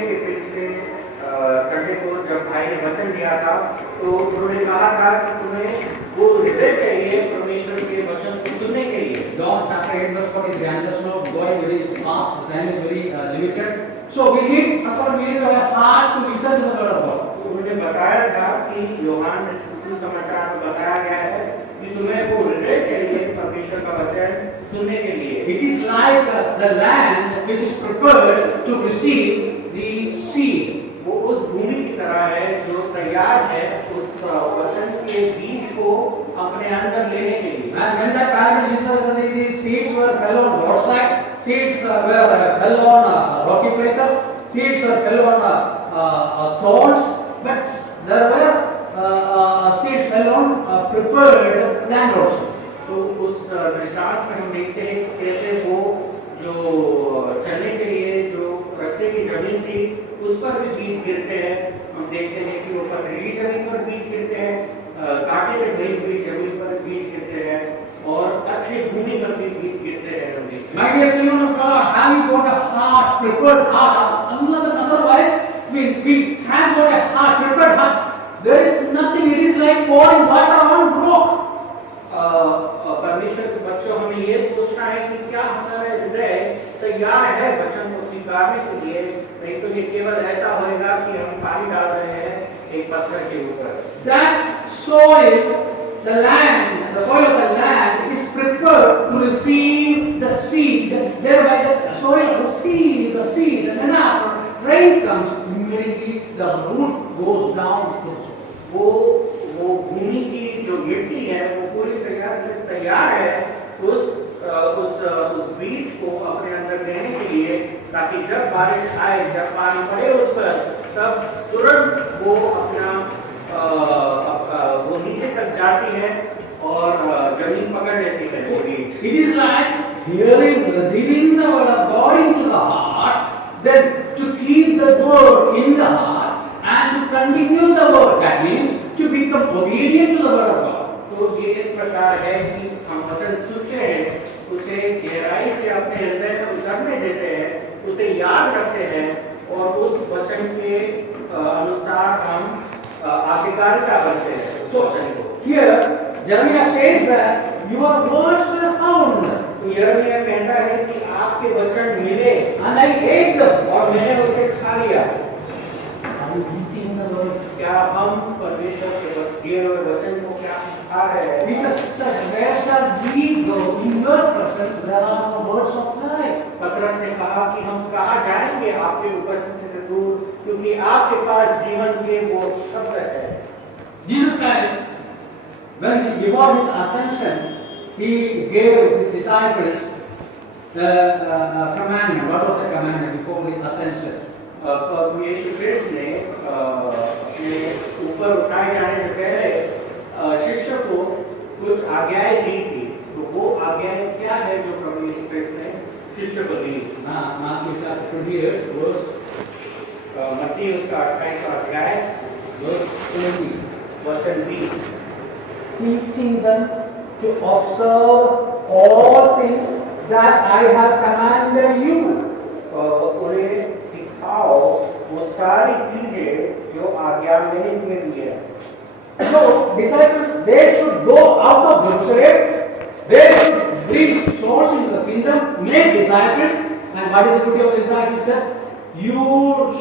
संडे को जब भाई ने वचन दिया था तो उन्होंने कहा था कि तुम्हें वो हृदय चाहिए परमेश्वर के वचन को सुनने के लिए। John chapter 8 verse 43. I just know going very fast. The time is very limited. So we need first of all we need to have a heart to listen to the word of God. उन्होंने बताया था कि यूहन्ना सुसमाचार में बताया गया है कि तुम्हें वो हृदय चाहिए परमेश्वर का वचन सुनने के लिए। It is like the land which is prepared to receive the seed. वो उस भूमि की तरह है जो तैयार है उस वचन के बीज को अपने अंदर लेने के लिए। And when that parable Jesus said the seeds were fell on roadside, seeds were fell on rocky places, seeds were fell on thorns, but there were seeds fell on prepared land also. तो उस दृष्टांत में हम देखते हैं कि कैसे वो जो चलने के लिए जो रास्ते की जमीन थी उस पर भी बीज गिरते हैं। हम देखते हैं कि वो पथरीली जमीन पर बीज गिरते हैं, कांटे से भरी हुई जमीन पर बीज गिरते हैं और अच्छी भूमि पर भी बीज गिरते हैं। हम देखते हैं। My dear children of God, having got a heart, prepared heart, unless and otherwise we have got a heart, prepared heart, there is nothing. It is like pouring water on rock. परमेश्वर के बच्चों हमें ये सोचना है कि क्या हमारा हृदय तैयार है वचन को स्वीकारने के लिए, नहीं तो ये केवल ऐसा होएगा कि हम पानी डाल रहे हैं एक पत्थर के ऊपर। That soil, the soil of the land is prepared to receive the seed. Thereby the soil receives the seed, and then after rain comes, immediately the root goes down to the soil. वो भूमि की जो मिट्टी है वो पूरी तैयार है उस बीज को अपने अंदर लेने के लिए, ताकि जब बारिश आए, जब पानी पड़े उस पर, तब तुरंत वो अपना वो नीचे तक जाती है और जमीन पकड़ लेती है वो बीज। It is like hearing, receiving the word of God into the heart, then to keep the word in the heart and to continue the word. That means to become obedient to the word of God. तो ये इस प्रकार है कि हम वचन सुनते हैं, उसे गहराई से अपने हृदय में उतरने देते हैं, उसे याद रखते हैं और उस वचन के अनुसार हम आज्ञाकारिता बनते हैं उस वचन को। Here Jeremiah says that your words were found तो यिर्मयाह कहता है कि आपके वचन मिले and I ate them. और मैंने उसे खा लिया। Are you eating the word? क्या हम परमेश्वर के दिए हुए वचन को क्या खा रहे हैं? Peter said, where shall we go? In your presence there are no words of life. पतरस ने कहा कि हम कहाँ जाएंगे आपके उपस्थिति से दूर, क्योंकि आपके पास जीवन के वो शब्द है। Jesus Christ, before his ascension, he gave his disciples the commandment. What was the commandment before his ascension? प्रभु यीशु क्रिस्त ने अपने ऊपर उठाए जाने से पहले शिष्य को कुछ आज्ञाएं दी थी। तो वो आज्ञाएं क्या है जो प्रभु यीशु क्रिस्त ने शिष्य को दी? Matthew chapter 28 verse मत्ती उसका 28वां अध्याय verse 20. वचन 20, Teaching them to observe all things that I have commanded you. उन्हें सिखाओ वो सारी चीजें जो आज्ञा मैंने तुम्हें दी है। So disciples, they should go out of Jerusalem, they should bring souls into the kingdom, make disciples. And what is the duty of the disciples? That you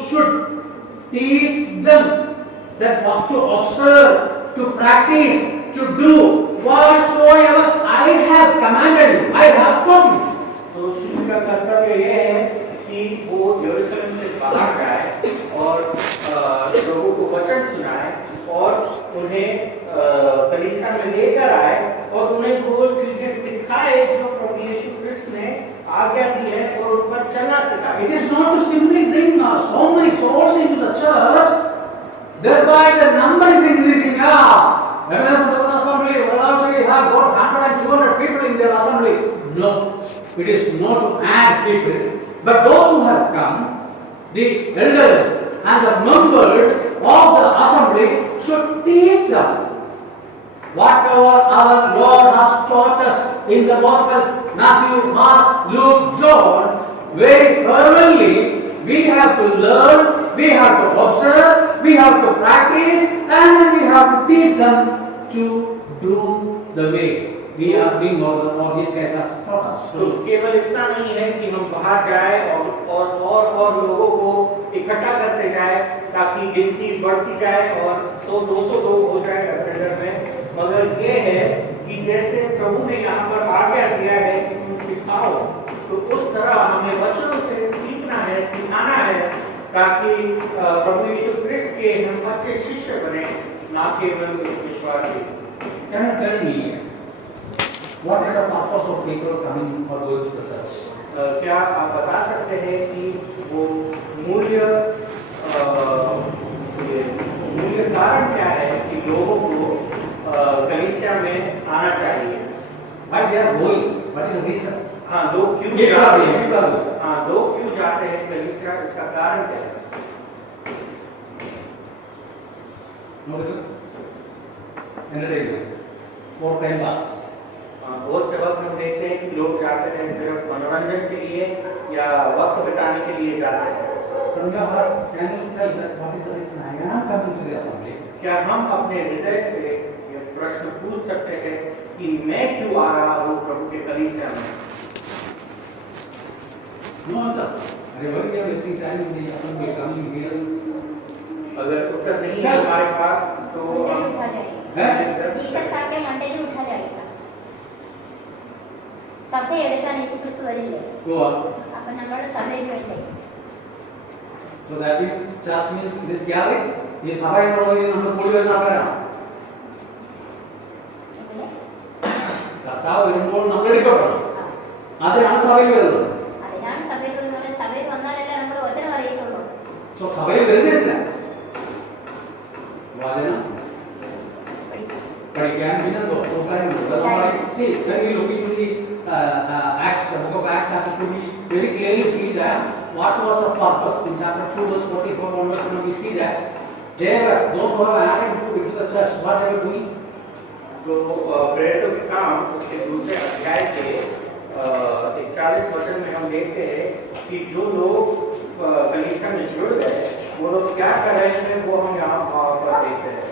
should teach them that what to observe, to practice, to do whatsoever I have commanded you, I have taught you. तो शिष्य का कर्तव्य यह है कि वो यरूशलेम से बाहर जाए और लोगों को वचन सुनाए और उन्हें कलीसिया में लेकर आए और उन्हें वो चीजें सिखाए जो प्रभु यीशु कृष्ण ने आज्ञा दी है और उस पर चलना सिखाए। It is not to simply bring so many souls into the church, thereby the number is increasing. When as an assembly, well, also we have got 100 and 200 people in their assembly. No, it is not to add people, but those who have come, the elders and the members of the assembly should teach them whatever our Lord has taught us in the Gospels, Matthew, Mark, Luke, John, very fervently. We have to learn, we have to observe, we have to practice, and then we have to teach them to do the way we are doing all these guys has taught us. तो केवल इतना नहीं है कि हम बाहर जाए और लोगों को इकट्ठा करते जाए ताकि गिनती बढ़ती जाए और 100-200 लोग हो जाए अटेंडर में, मगर ये है कि जैसे प्रभु ने यहाँ पर आज्ञा दिया है कि तुम सिखाओ, तो उस तरह हमें बच्चों से सीखना है, सिखाना है, ताकि प्रभु यीशु कृष्ण के हम अच्छे शिष्य बने, ना केवल विश्वासी। Can you tell me what is the purpose of people coming or going to the church? क्या आप बता सकते हैं कि वो मूल्य कारण क्या है कि लोगों को कलीसिया में आना चाहिए? Why they are going? What is the reason? हाँ, लोग क्यों जाते हैं? हाँ, लोग क्यों जाते हैं कलीसिया? इसका कारण क्या है? Entertainment or time pass. बहुत से वक्त हम देखते हैं कि लोग जाते हैं सिर्फ मनोरंजन के लिए या वक्त बिताने के लिए जाते हैं। From your heart, can you tell that what is the reason I am coming to the assembly? क्या हम अपने हृदय से ये प्रश्न पूछ सकते हैं कि मैं क्यों आ रहा हूँ प्रभु के कलीसिया में? No answer. अरे वही क्या wasting time in the assembly coming here? अगर उत्तर नहीं है हमारे पास तो हम उठा जाएगा। जीसस आके मंडली उठा जाएगा। सभे എടുക്കാൻ യേശുക്രിസ്തു വരില്ലേ? Go on. അപ്പോൾ നമ്മൾ സഭയിൽ വേണ്ടേ? So that means just means this gathering is സഭയിലുള്ളവരിൽ നമ്മൾ കൂടി വരുന്ന ആൾക്കാരാണ്. കർത്താവ് വരുമ്പോൾ നമ്മൾ എടുക്കപ്പെടണം. അതിനാണ് സഭയിൽ വരുന്നത്. അതിനാണ് സഭയിൽ വരുന്നത്. സഭയിൽ വന്നാലല്ലേ നമ്മൾ വചനം അറിയത്തുള്ളൂ. So സഭയിൽ വരുന്നില്ല. വചനം പഠിക്കാൻ പിന്നെ programme see when we look into the Acts, the book of Acts, chapter 2, we very clearly see that what was the purpose in chapter 2 verse 44 onwards. We see that they were those who have added into the church, what they were doing. तो प्रेरितों के काम उसके दूसरे अध्याय के 41 वचन में हम देखते हैं कि जो लोग कलीसिया में जुड़ गए वो लोग क्या कर रहे थे वो हम यहाँ पर देखते हैं।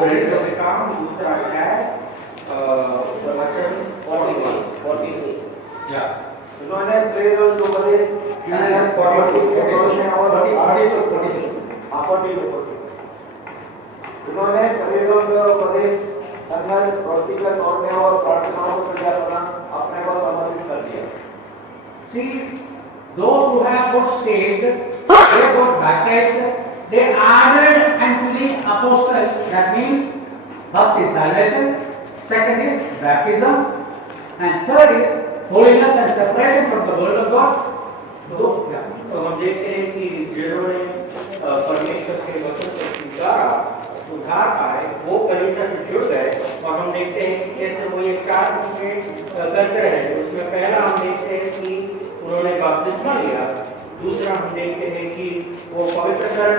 प्रेरितों के काम दूसरा अध्याय वचन 43 या उन्होंने प्रेरितों को उपदेश उन्होंने प्रेरितों को उपदेश संघर्ष व्यक्तिगत तौर और प्रार्थनाओं को प्रचार अपने को समर्पित कर दिया। See, those who have got saved, they got baptized, they added unto the apostles. That means first is salvation, second is baptism, and third is holiness and separation from the world of God. तो हम देखते हैं कि जिन्होंने परमेश्वर के वचन को स्वीकारा, उद्धार पाए, वो कलीसिया से जुड़ गए और हम देखते हैं कि कैसे वो ये 4 चीजें करते रहे। उसमें पहला हम देखते हैं कि उन्होंने बपतिस्मा लिया, दूसरा हम देखते हैं कि वो पवित्रकरण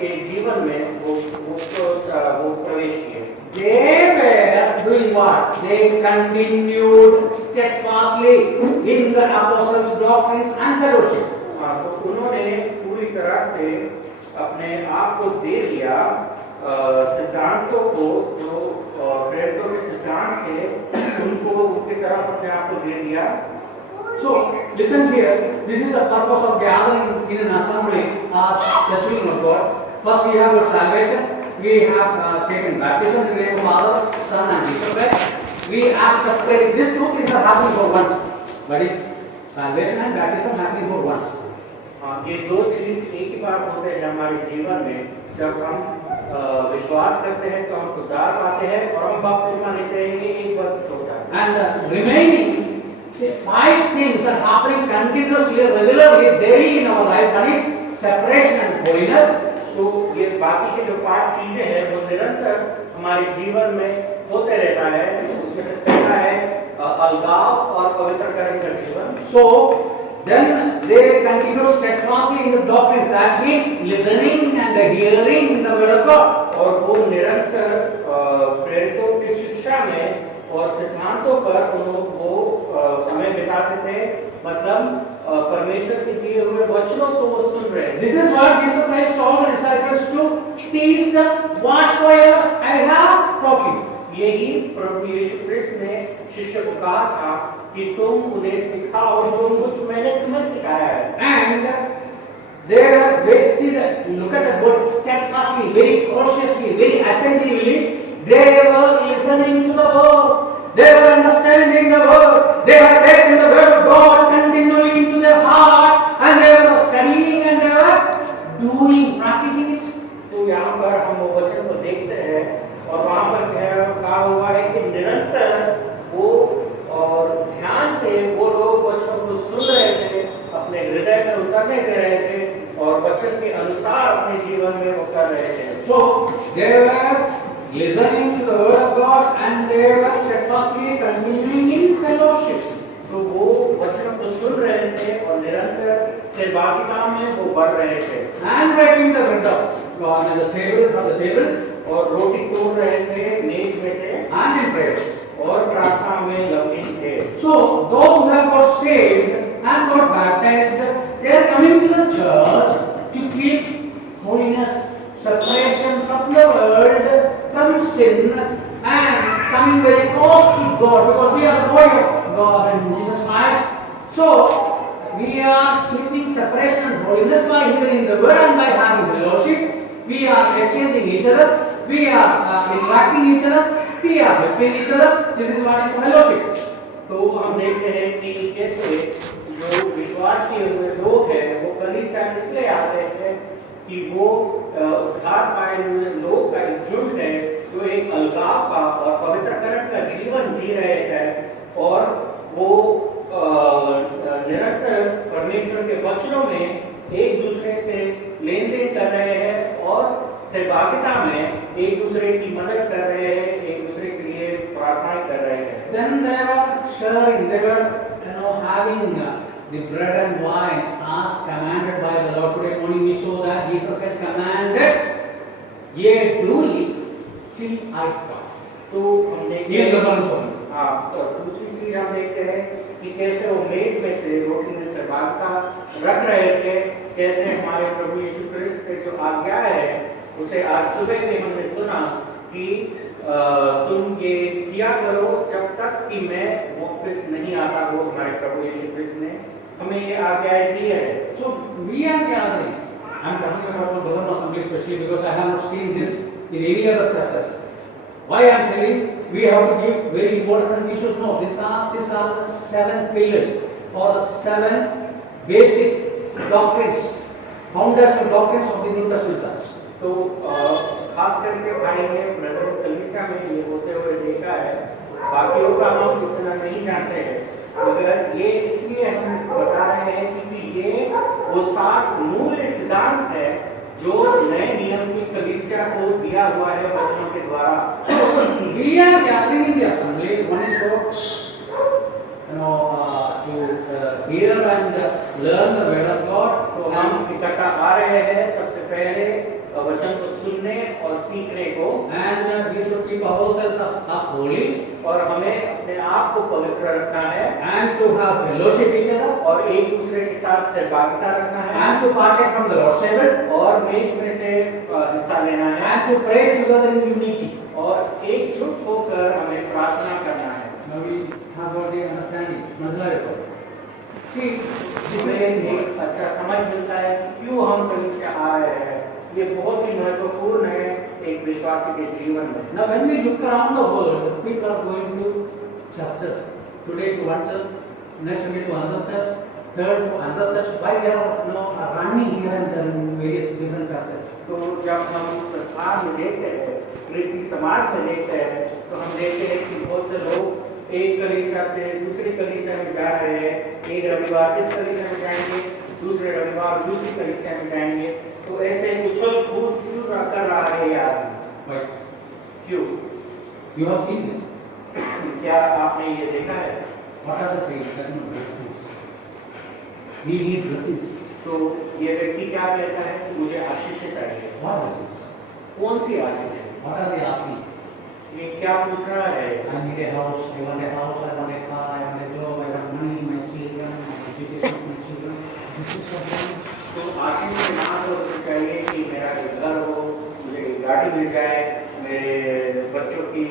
के जीवन में वो प्रवेश किए। They were doing what? They continued steadfastly in the apostles' doctrines and fellowship. तो उन्होंने पूरी तरह से अपने आप को दे दिया सिद्धांतों को, जो प्रेरितों के सिद्धांत थे उनको उनकी तरफ अपने आप को दे दिया। So listen here, this is the purpose of gathering in an assembly as the children of God. First we have got salvation, we have taken baptism in the name of Father, Son and Jesus Christ. We are separated. These two things are happening for once. But is salvation and baptism happening for once. हाँ, ये दो चीज एक ही बार होते हैं हमारे जीवन में। जब हम विश्वास करते हैं तो हम उद्धार पाते हैं और हम बपतिस्मा लेते हैं, ये एक वर्ष होता है। And the remaining 5 things are happening continuously, regularly, daily in our life. That is separation and holiness. तो ये बाकी के जो 5 चीजें हैं वो निरंतर हमारे जीवन में होते रहता है। उसमें से पहला है अलगाव और पवित्रकरण का जीवन। So then they continue steadfastly in the doctrines. That means listening and hearing the word of God. और वो निरंतर प्रेरितों की शिक्षा में और सिद्धांतों पर वो समय बिताते थे। मतलब परमेश्वर के दिए हुए वचनों को वो सुन रहे थे। This is what Jesus Christ told the disciples to teach them whatsoever I have taught you. यही प्रभु यीशु क्रिस्त ने शिष्य को कहा था कि तुम उन्हें सिखाओ जो कुछ मैंने तुम्हें सिखाया है। And they see that, look at the word steadfastly, very cautiously, very attentively. They were listening to the word. They were understanding the word. They had taken the word of God continually into their heart, and they were studying and they were doing, practicing it. तो यहाँ पर हम वो वचन को देखते हैं और वहाँ पर कहा हुआ है कि निरंतर वो और ध्यान से वो लोग वचनों को सुन रहे थे, अपने हृदय में उतारने दे रहे थे और वचन के अनुसार अपने जीवन में वो कर रहे थे। So they were listening to the word of God and they were steadfastly continuing in fellowship. तो वो वचन को सुन रहे थे और निरंतर सहभागिता में वो बढ़ रहे थे। And breaking the bread of God at the table, from the table, और रोटी तोड़ रहे थे मेज में से and in prayers. और प्रार्थना में लगे थे। So those who have got saved and got baptized, they are coming to the church to keep holiness, separation from the world, from sin, and coming very close to God, because we are the body of God and Jesus Christ. So we are keeping separation and holiness by hearing the word and by having fellowship. We are exchanging each other. We are interacting each other. We are helping each other. This is what is fellowship. तो हम देखते हैं कि कैसे जो विश्वास किए हुए लोग हैं वो कलीसिया इसलिए आते हैं कि वो उद्धार पाए हुए लोग का एक झुंड है जो एक अलगाव का और पवित्रकरण का जीवन जी रहे हैं और वो निरंतर परमेश्वर के वचनों में एक दूसरे से लेन देन कर रहे हैं और सहभागिता में एक दूसरे की मदद कर रहे हैं, एक दूसरे के लिए प्रार्थनाएं कर रहे हैं। Then they were sharing, they were having the bread and wine as commanded by the Lord. Today morning we saw that Jesus has commanded, ye do it till I come. तो हम देखते हैं हाँ, और दूसरी चीज हम देखते हैं कि कैसे वो मेज में से रोटी में सहभागिता रख रहे थे, कैसे हमारे प्रभु यीशु क्रिस्त के जो आज्ञा है उसे आज सुबह में हमने सुना कि तुम ये किया करो जब तक कि मैं वापस नहीं आता। वो हमारे प्रभु यीशु क्रिस्त ने हमें ये आज्ञाएं दी है। So we are gathering. I am talking about the Bhavan Assembly especially because I have not seen this in any other churches. Why I am telling? We have to give very important, and we should know these are the 7 pillars or the 7 basic doctrines, foundational doctrines of the New Testament church. तो खास करके भाई ने ब्रदर कलीसिया में ये होते हुए देखा है, बाकियों का हम इतना नहीं जानते हैं, मगर ये इसलिए हम बता रहे हैं क्योंकि ये वो 7 मूल सिद्धांत है जो नए नियम की कलीसिया को दिया हुआ है वचनों के द्वारा। We are gathering in the assembly. One is to hear and learn the word of God. तो हम इकट्ठा आ रहे हैं सबसे पहले वचन को सुनने और सीखने को, and we should keep ourselves as holy, और हमें अपने आप को पवित्र रखना है, and to have fellowship each other, और एक दूसरे के साथ सहभागिता रखना है, and to partake from the Lord's table, और मेज में से हिस्सा लेना है, and to pray together in unity. और एकजुट होकर हमें प्रार्थना करना है। Now we have got the understanding. Manzara See, इसमें एक अच्छा समझ मिलता है क्यों हम कलीसिया आ रहे हैं। ये बहुत ही महत्वपूर्ण है एक विश्वासी के जीवन में। now when we look around the world, people are going to churches. Today to one church, next week to another church. third another church, why they are running here and there in various different churches? तो जब हम संसार में देखते हैं, क्रिस्ती समाज में देखते हैं, तो हम देखते हैं कि बहुत से लोग एक कलीसिया से दूसरी कलीसिया में जा रहे हैं, एक रविवार इस कलीसिया में जाएंगे, दूसरे रविवार दूसरी कलीसिया में जाएंगे, तो ऐसे उछल कूद क्यों कर रहा है ये आदमी? Why? क्यों? You have seen this. क्या आपने ये देखा है? What are the sayings? That is blessings. We need blessings. तो ये व्यक्ति क्या कहता है कि मुझे आशीष चाहिए? What blessings? कौन सी आशीष है? What are they asking? ये क्या पूछ रहा है? I need a house, I want a house, I want a car, I want a job, I want money, my children, my education of my children. This is what they need. तो आशीष में ना तो चाहिए कि मेरा एक घर हो, मुझे एक गाड़ी मिल जाए, मेरे बच्चों की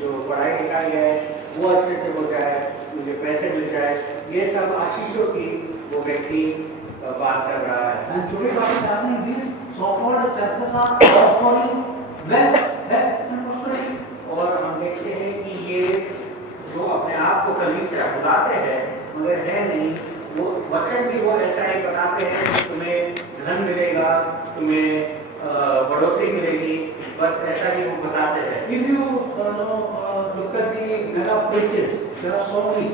जो पढ़ाई लिखाई है वो अच्छे से हो जाए, मुझे पैसे मिल जाए, ये सब आशीषों की वो व्यक्ति बात कर रहा है। And today what is happening? These so-called churches are offering wealth, and prosperity. और हम देखते हैं कि ये जो अपने आप को कलीसिया बुलाते हैं मगर है नहीं, वो वचन भी वो ऐसा ही बताते हैं कि तुम्हें धन मिलेगा, तुम्हें बढ़ोतरी मिलेगी, बस ऐसा ही वो बताते हैं। If you look at the mega preachers, there are so many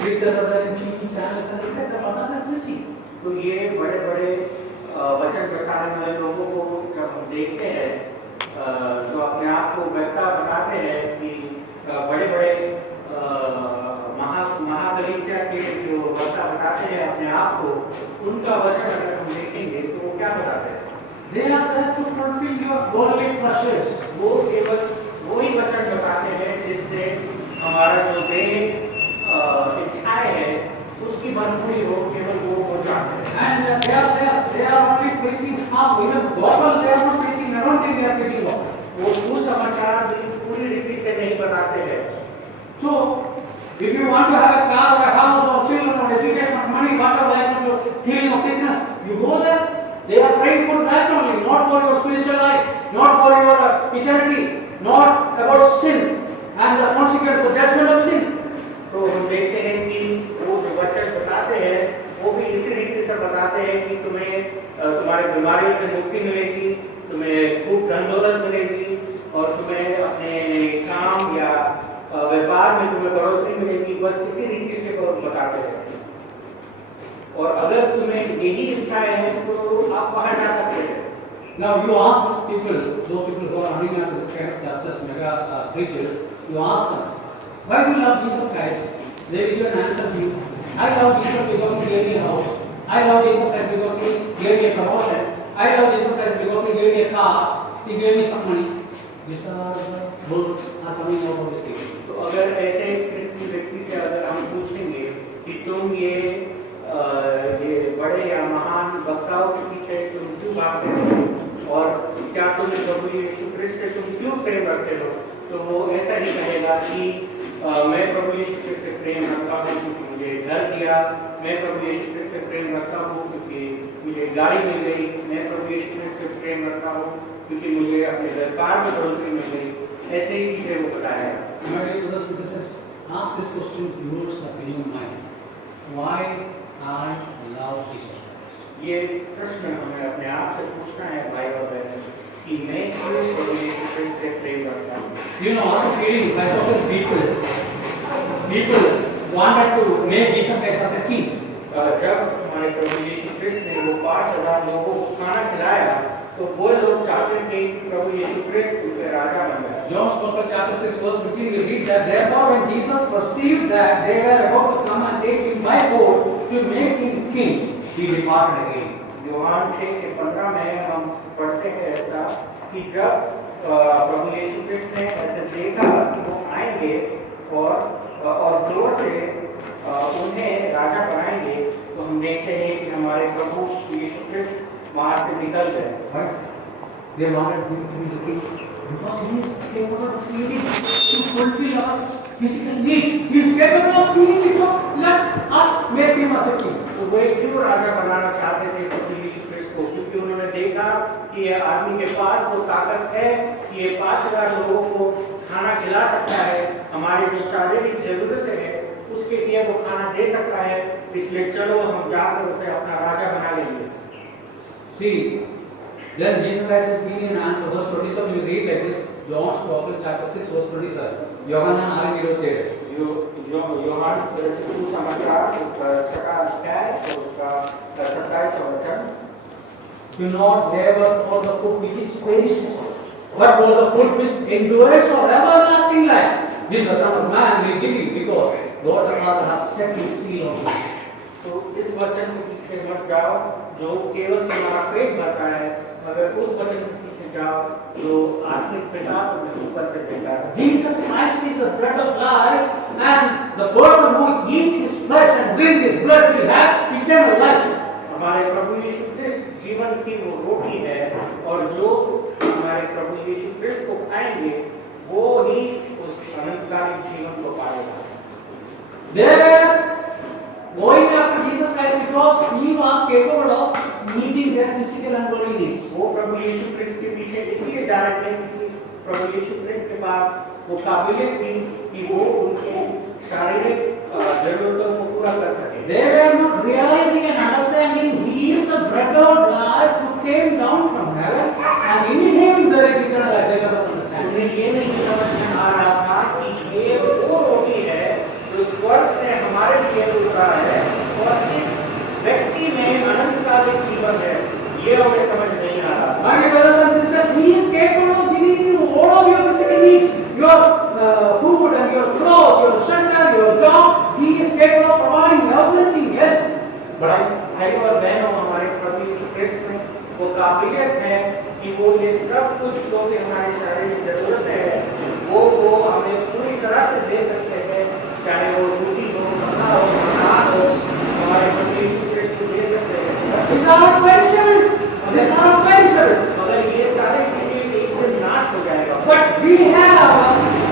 preachers are there in TV channels, and look at them, another preaching. तो ये बड़े बड़े वचन प्रचारक वाले लोगों को जब हम देखते हैं जो अपने आप को वक्ता बताते हैं कि बड़े बड़े महाकलीसिया के जो वक्ता बताते हैं अपने आप को, उनका वचन अगर हम देखेंगे तो वो क्या बताते हैं? They are there to fulfill your worldly pleasures. वो केवल वही वचन बताते हैं जिससे हमारा जो देह इच्छाएं है उसकी भरपूरी हो, केवल वो चाहते हैं। And they are only preaching half, even gospel they are not preaching. I don't think they are preaching gospel. वो सुसमाचार पूरी रीति से नहीं बताते हैं। So, if you want to have a car or a house or children or education or money, whatever, like healing of sickness, you go there. They are praying for that only, not for your spiritual life, not for your eternity, not about sin and the consequence, the judgment of sin. तो हम देखते हैं कि वो जो वचन बताते हैं वो भी इसी रीति से बताते हैं कि तुम्हें तुम्हारी बीमारियों से मुक्ति मिलेगी, तुम्हें खूब धन दौलत मिलेगी और तुम्हें अपने काम या व्यापार में तुम्हें बढ़ोतरी मिलेगी, बस इसी रीति से वो बताते हैं। और अगर तुम्हें यही इच्छाएं हैं तो आप वहां जा सकते हैं। Now you ask these people, those people who are running after this kind of churches, mega preachers, you ask them, why do you love Jesus Christ? They will give an answer to you. I love Jesus because he gave me a house. I love Jesus Christ because he gave me a promotion. I love Jesus Christ because he gave me a car. He gave me some money. These are the words are coming out of his people. तो अगर ऐसे क्रिस्ती व्यक्ति से अगर हम पूछेंगे कि तुम ये बड़े या महान वक्ताओं के पीछे तुम क्यों भागते हो और क्या तुम प्रभु यीशु क्रिस्त से तुम क्यों प्रेम रखते हो, तो वो ऐसा ही कहेगा कि मैं प्रभु यीशु क्रिस्त से प्रेम रखता हूँ क्योंकि मुझे घर दिया, मैं प्रभु यीशु क्रिस्त से प्रेम रखता हूँ क्योंकि मुझे गाड़ी मिल गई, मैं प्रभु यीशु क्रिस्त से प्रेम रखता हूँ क्योंकि मुझे अपने व्यापार में बढ़ोतरी मिल गई, ऐसे ही चीजें वो बताया। My dear brothers and sisters, ask this question to yourself in your mind. Why I love Jesus Christ? ये प्रश्न हमें अपने आप से पूछना है भाई और बहन कि मैं क्यों प्रभु यीशु क्रिस्त से प्रेम रखता हूँ। You know, after feeling by certain people wanted to make Jesus Christ as a king. जब हमारे प्रभु यीशु क्रिस्त ने वो 5,000 लोगों को खाना खिलाया तो वो लोग चाहते थे कि प्रभु यीशु क्रिस्त उनके राजा बन जाए। John's Gospel chapter 6 verse 15 we read that therefore when Jesus perceived that they were about to come and take him by force to make him king, he departed again. यूहान 6:15 में हम पढ़ते हैं ऐसा कि जब प्रभु यीशु क्रिस्त ने ऐसे देखा कि वो आएंगे और जोर से उन्हें राजा बनाएंगे, तो हम देखते हैं कि हमारे प्रभु यीशु क्रिस्त वहां से निकल गए। They wanted him to be the king because he is capable of feeding to fulfill our physical needs. He is capable of feeding people. Let us make him as a king. तो वे क्यों राजा बनाना चाहते थे प्रभु यीशु क्रिस्त को? क्योंकि उन्होंने देखा कि ये आदमी के पास वो ताकत है कि ये 5,000 लोगों को खाना खिला सकता है, हमारी जो शारीरिक जरूरतें हैं उसके लिए वो खाना दे सकता है, इसलिए चलो हम जाकर उसे अपना राजा बना लेंगे। See, then Jesus Christ is giving an answer. Verse 27, you read like this, John's Gospel chapter 6, verse 27. Yohanan 6:27. Yohan सुसमाचार उसका 6वां अध्याय और उसका 27वां वचन। Do not labor for the food which is perishable, but for the food which endures for everlasting life. This the Son of Man will give you, because God the Father has set His seal on you. तो इस वचन के पीछे मत जाओ जो केवल तुम्हारा पेट भरता है, मगर उस वचन के पीछे जाओ जो आत्मिक पिता तुम्हें ऊपर से देता है। Jesus Christ is the bread of life, and the person who eats His flesh and drink His blood will have eternal life. हमारे प्रभु यीशु क्रिस्त जीवन की वो रोटी है, और जो हमारे प्रभु यीशु क्रिस्त को खाएंगे वो ही उस अनंतकालिक जीवन को पाएगा। There, going after Jesus Christ because He was capable of meeting their physical and bodily needs. वो प्रभु यीशु क्रिस्त के पीछे इसलिए जा रहे थे क्योंकि प्रभु यीशु क्रिस्त के पास वो काबिलियत थी कि वो उनके शारीरिक जरूरतों को पूरा कर सके। They were not realizing and understanding He is the bread of life who came down from heaven, and in Him there is eternal life. They were not understanding. उन्हें ये नहीं समझ में आ रहा था कि ये वो रोटी है जो स्वर्ग से हमारे लिए उतरा है, और इस व्यक्ति में अनंतकालिक जीवन है, ये उन्हें समझ नहीं आ रहा। My brothers and sisters, He is capable of giving you all of your physical needs, your food and your clothes, your shelter, your job. He is capable of providing everything else. भाई और बहनों, हमारे प्रभु यीशु क्रिस्त में वो काबिलियत है कि वो ये सब कुछ जो कि हमारी शारीरिक जरूरत है वो हमें पूरी तरह से दे सकते हैं, चाहे वो रोटी हो, कपड़ा हो, अनाज हो, हमारे प्रभु यीशु क्रिस्त को दे सकते हैं। These are not perishable. These are not perishable. मगर ये सारी चीजें एक दिन नाश हो जाएगा। But we have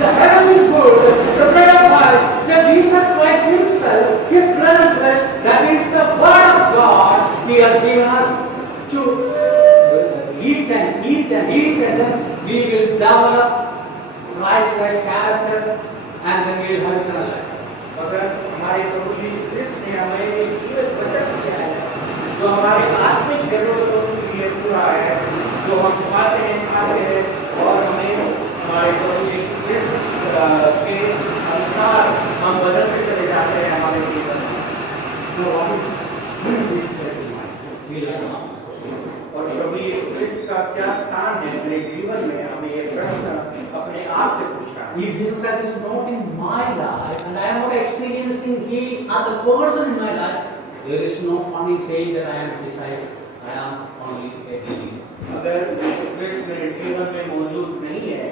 the heavenly food, the bread of life, that Jesus Christ Himself, His blood and flesh, that is the Word of God, He has given us to eat and eat and eat, and then we will develop Christ-like character, and then we will have eternal life. अगर हमारे प्रभु यीशु क्रिस्त ने हमें एक जीवन वचन दिया है जो हमारे आत्मिक जरूरतों के लिए पूरा है, जो हम खाते हैं और हमें हमारे प्रभु यीशु क्रिस्त के अनुसार हम बदलते चले जाते हैं हमारे जीवन में। और प्रभु यीशु क्रिस्त का क्या स्थान है मेरे जीवन में, हमें ये प्रश्न अपने आप से पूछना है। If Jesus Christ is not in my life, and I am not experiencing Him as a person in my life, there is no funny saying that I am a disciple. I am only a believer. अगर यीशु क्रिस्त मेरे जीवन में मौजूद नहीं है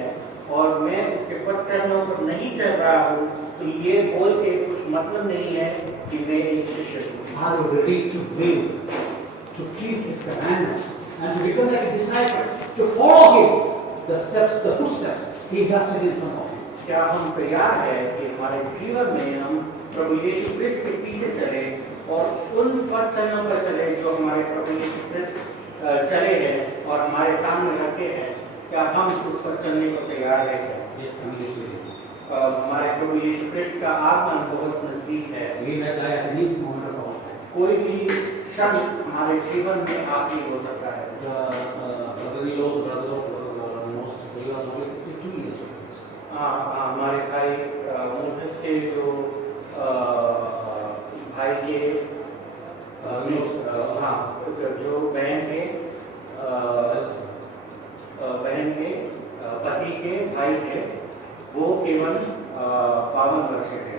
और मैं उसके पदचरणों पर नहीं चल रहा हूँ, तो ये बोल के कुछ मतलब नहीं है कि मैं एक शिष्य हूँ। Are you ready to live, to keep His commandments, and to become like a disciple, to follow Him, the steps, the footsteps He has set in front of you? क्या हम तैयार हैं कि हमारे जीवन में हम प्रभु यीशु क्रिस्त के पीछे चले और उन पदचरणों पर चले जो हमारे प्रभु यीशु क्रिस्त चले हैं और हमारे सामने रखे हैं? क्या हम उस पर चलने को तैयार हैं? हमारे प्रभु यीशु क्रिस्त का आगमन बहुत नजदीक है। कोई भी क्षण हमारे जीवन में आखिरी हो सकता है। हमारे भाई मोसेस के जो भाई के जो बहन के पति के भाई थे, वो केवल 52 वर्ष के थे।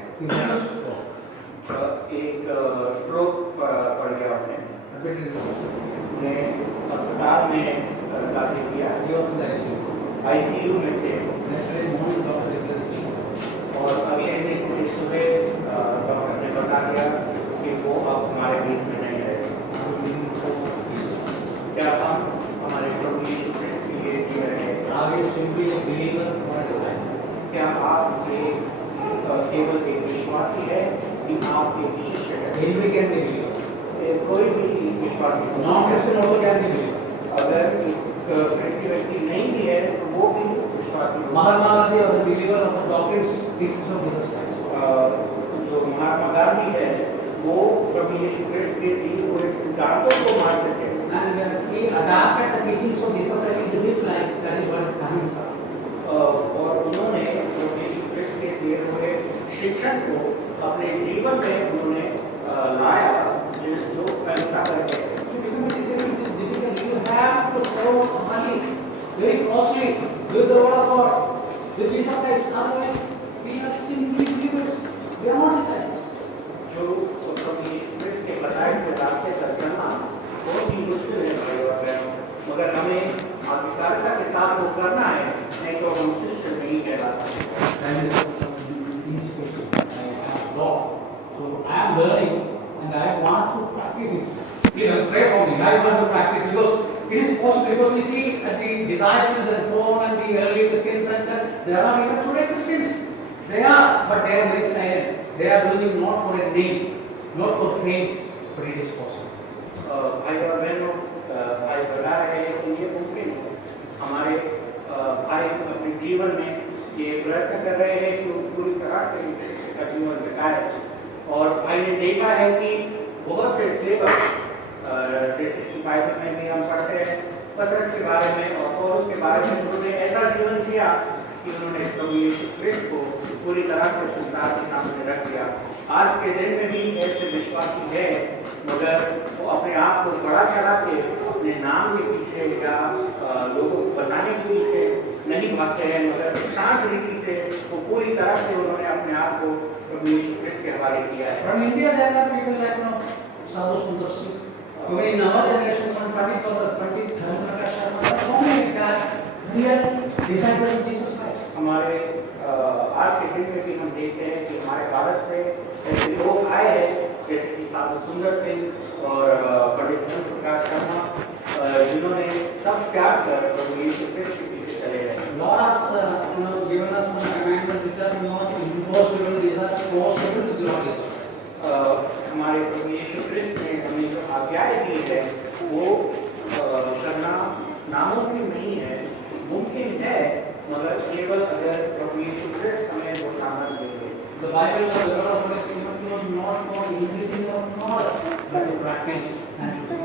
एक स्ट्रोक पड़ गया उन्हें अस्पताल में दाखिल किया, ICU में थे, और अगले दिन सुबह डॉक्टर ने बता दिया कि वो अब हमारे बीच में नहीं रहेगा। क्या हम हमारे प्रभु यीशु क्रिस्त के लिए जी रहे हैं? क्या आप केवल एक विश्वासी है कि आप एक शिष्य हैं? कोई भी विश्वासी अगर क्रिस्ती व्यक्ति नहीं भी है तो वो भी विश्वासी। Mahatma Gandhi was a believer of the doctrines, teachings of Jesus Christ. जो महात्मा गांधी है वो प्रभु यीशु क्रिस्त के दिए हुए सिद्धांतों को मानते थे And he adapted the teachings of Jesus into his life. That is what is Ahimsa. और उन्होंने प्रभु यीशु क्रिस्त के दिए हुए शिक्षण को अपने जीवन में उन्होंने लाया जो अहिंसा करके To become a disciple is difficult. You have to follow money very closely with the word of God, with Jesus Christ. Otherwise, we are simply believers. We are not disciples. जो प्रभु यीशु क्रिस्त के बताए हुए रास्ते पर चलना बहुत ही मुश्किल है भाई और बहनों, मगर हमें आधिकारिकता के साथ वो करना है, नहीं तो हम शिष्य नहीं कहलाते। That is these questions. I have law. So I am learning and I want to practice it. Please pray for me. I want to practice because it is possible. Because we see that the disciples and Paul and the early Christians and there are even today Christians. They are, but they are very silent. They are doing not for a name, not for fame, but it is possible. भाई और बहनों, भाई बता रहे हैं कि ये मुमकिन है। हमारे भाई अपने जीवन में ये प्रयत्न कर रहे हैं कि वो पूरी तरह से का जीवन बिताए और भाई ने देखा है कि बहुत से सेवक जैसे कि बाइबल में भी हम पढ़ते हैं पतरस के बारे में और पौलुस के बारे में उन्होंने ऐसा जीवन जिया कि उन्होंने प्रभु यीशु क्रिस्त को पूरी तरह से संसार के सामने रख दिया। आज के दिन में भी ऐसे विश्वासी है मगर वो अपने आप को बड़ा चढ़ा के अपने नाम के पीछे या लोगों को बताने के पीछे नहीं भागते हैं मगर शांत रीति से वो पूरी तरह से उन्होंने अपने आप को प्रभु यीशु क्रिस्त के हवाले किया है। From India, there are people like Sadhu Sundar Singh. Even in our generation, from 21st, 23rd, Prakash Sharma, there are so many guys, real disciples of Jesus Christ. हमारे आज के दिन में भी हम देखते हैं कि हमारे भारत से ऐसे लोग आए हैं जैसे कि साधु सुंदर सिंह और पंडित धर्म प्रकाश शर्मा जिन्होंने सब त्याग कर प्रभु यीशु क्रिस्त के पीछे चले गए। Lord has given us some commandments which are not impossible, these are possible to the Lord Jesus. हमारे प्रभु यीशु क्रिस्त ने हमें जो आज्ञाएं दी है वो करना नामुमकिन नहीं है, मुमकिन है मगर केवल अगर प्रभु यीशु क्रिस्त हमें वो सामर्थ देंगे। The Bible is the word of God is given to us not for increasing our knowledge, but to practice and to do.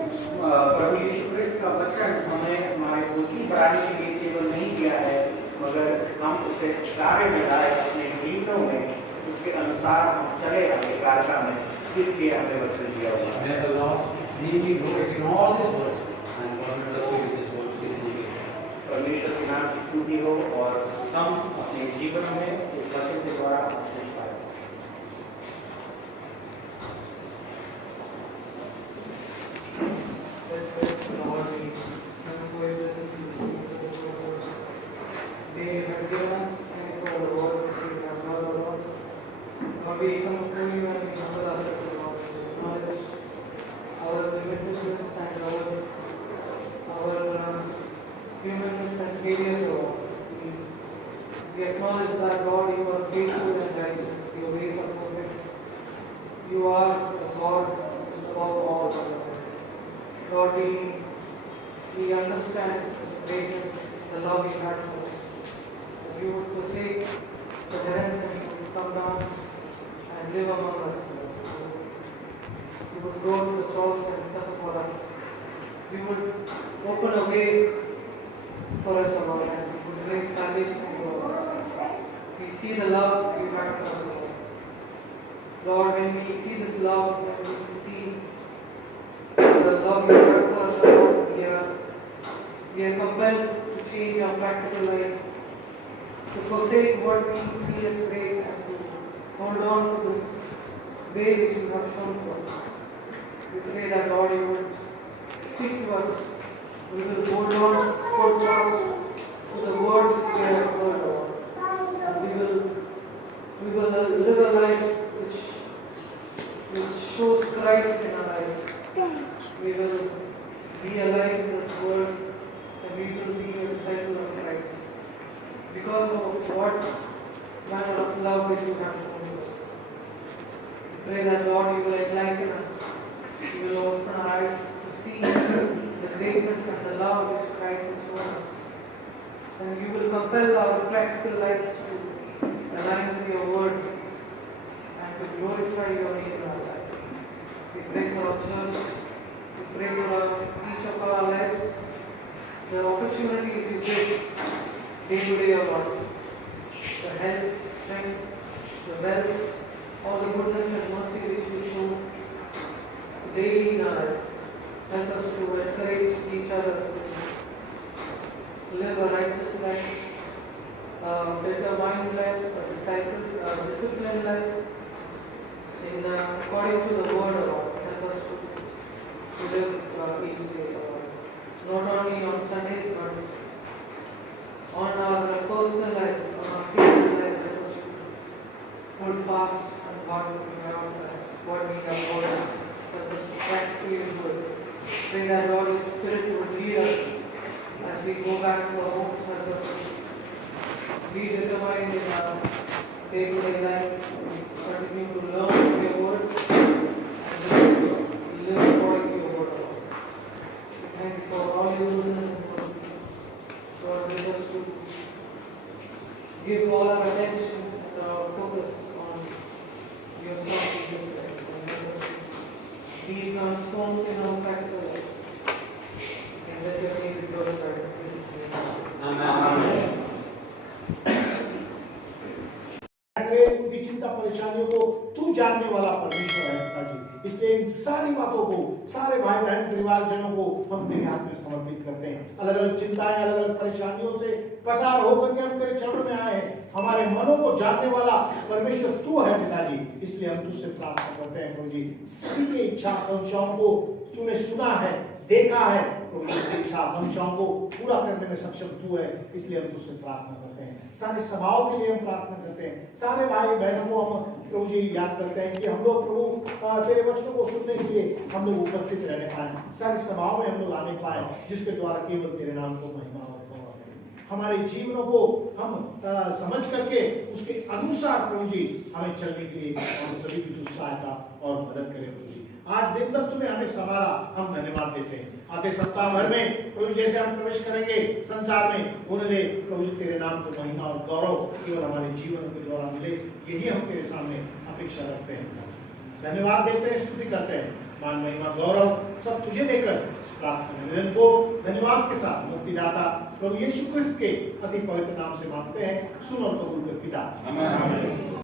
प्रभु यीशु क्रिस्त का वचन हमें हमारे बुद्धि बढ़ाने के लिए केवल नहीं दिया है मगर हम उसे कार्य में लाए अपने जीवनों में उसके अनुसार हम चले अपने कार्यक्रम में इसलिए हमें वचन दिया हुआ है। May the Lord lead me in all these words and God will bless you with this word. परमेश्वर के नाम की स्तुति हो और हम अपने जीवन में इस वचन के द्वारा आशीष पाएं। They have given us and for the word which we have heard, O Lord. Lord, we come before you and we humble ourselves, O Lord, to acknowledge our limitedness and our humanness and failures, O Lord. We acknowledge that, Lord, you are faithful and righteous. Your ways are perfect. You are the God above all, O Lord. Lord, we understand the greatness, the love you had for us. That you would forsake the heavens and you would come down and live among us. You would go to the cross and suffer for us. You would open a way for us, O Lord, and you would bring salvation to our lives. We see the love you had for us, O Lord. Lord, when we see this love, when we see the love you have for us, O Lord, we are compelled to change our practical life, to forsake what we see as great and to hold on to this way which you have shown to us. We pray that, Lord, you would speak to us. We will hold fast to the word which we have heard, Lord. And we will live a life which shows Christ in our life. We will be alive in this world and we will be a disciple of Christ. Because of what manner of love that you have shown us. We pray that, Lord, you will enlighten us. You will open our eyes to see the greatness and the love which Christ has shown us. And you will compel our practical lives to align with your word and to glorify glorify your name in our life. We pray for our church. We pray for each of our lives. The opportunities you give day to day, O Lord. The health, strength, the wealth, all the goodness and mercy which you show daily in our life. Help us to encourage each other to live a righteous life, determined life, disciplined life, according to the word of God. Help us to live each day, not only on Sundays, but on our personal life, on our seasonal life. Help us to hold fast on what we have ordered. Help us to practically do it. Pray that Lord, His Spirit will lead us as we go back to our homes. Help us to be determined in our day-to-day life, continue to learn your word and live according to your word. Thank you for all your goodness and mercies. Lord, help us to give all our attention and our focus on your Son, Jesus Christ, and help us to be transformed in our practical life. And let your name be glorified. In Jesus' name. Amen. उनकी चिंता परेशानियों को तू जानने वाला परमेश्वर है पिताजी, इसलिए इन सारी बातों को, सारे भाई बहन परिवारजनों को हम तेरे हाथ में समर्पित करते हैं। अलग अलग चिंताएं, अलग अलग परेशानियों से पसार होकर के हम तेरे चरणों में आए हैं। हमारे मनों को जानने वाला परमेश्वर तू है पिताजी, इसलिए हम तुझसे प्रार्थना करते हैं प्रभु जी, सभी की इच्छा आकांक्षाओं को तूने सुना है, देखा है प्रभु जी, इच्छा आकांक्षाओं को पूरा करने में सक्षम तू है, इसलिए हम तुझसे प्रार्थना करते हैं। सारे सभाओं के लिए हम प्रार्थना करते हैं, सारे भाई बहनों को हम प्रभु जी याद करते हैं कि हम लोग प्रभु तेरे वचनों को सुनने के लिए हम लोग उपस्थित रहने पाए, सारी सभाओं में हम लोग आने पाए, जिसके द्वारा केवल तेरे नाम को महिमा और गौरव है। हमारे जीवनों को हम समझ करके उसके अनुसार प्रभु जी हमें चलने के लिए हम सभी की तू सहायता और मदद करें प्रभु जी। आज दिन तक तूने हमें संभाला, हम धन्यवाद देते हैं। आते सप्ताह भर में प्रभु जैसे हम प्रवेश करेंगे संसार में, होने दे प्रभु जी तेरे नाम को महिमा और गौरव केवल हमारे जीवन के द्वारा मिले, यही हम तेरे सामने अपेक्षा रखते हैं। धन्यवाद देते हैं, स्तुति करते हैं, मान महिमा गौरव सब तुझे देकर इस प्रार्थना निवेदन को धन्यवाद के साथ मुक्तिदाता प्रभु यीशु क्रिस्त के अति पवित्र नाम से मांगते हैं, सुन और कबूल कर पिता। आमीन।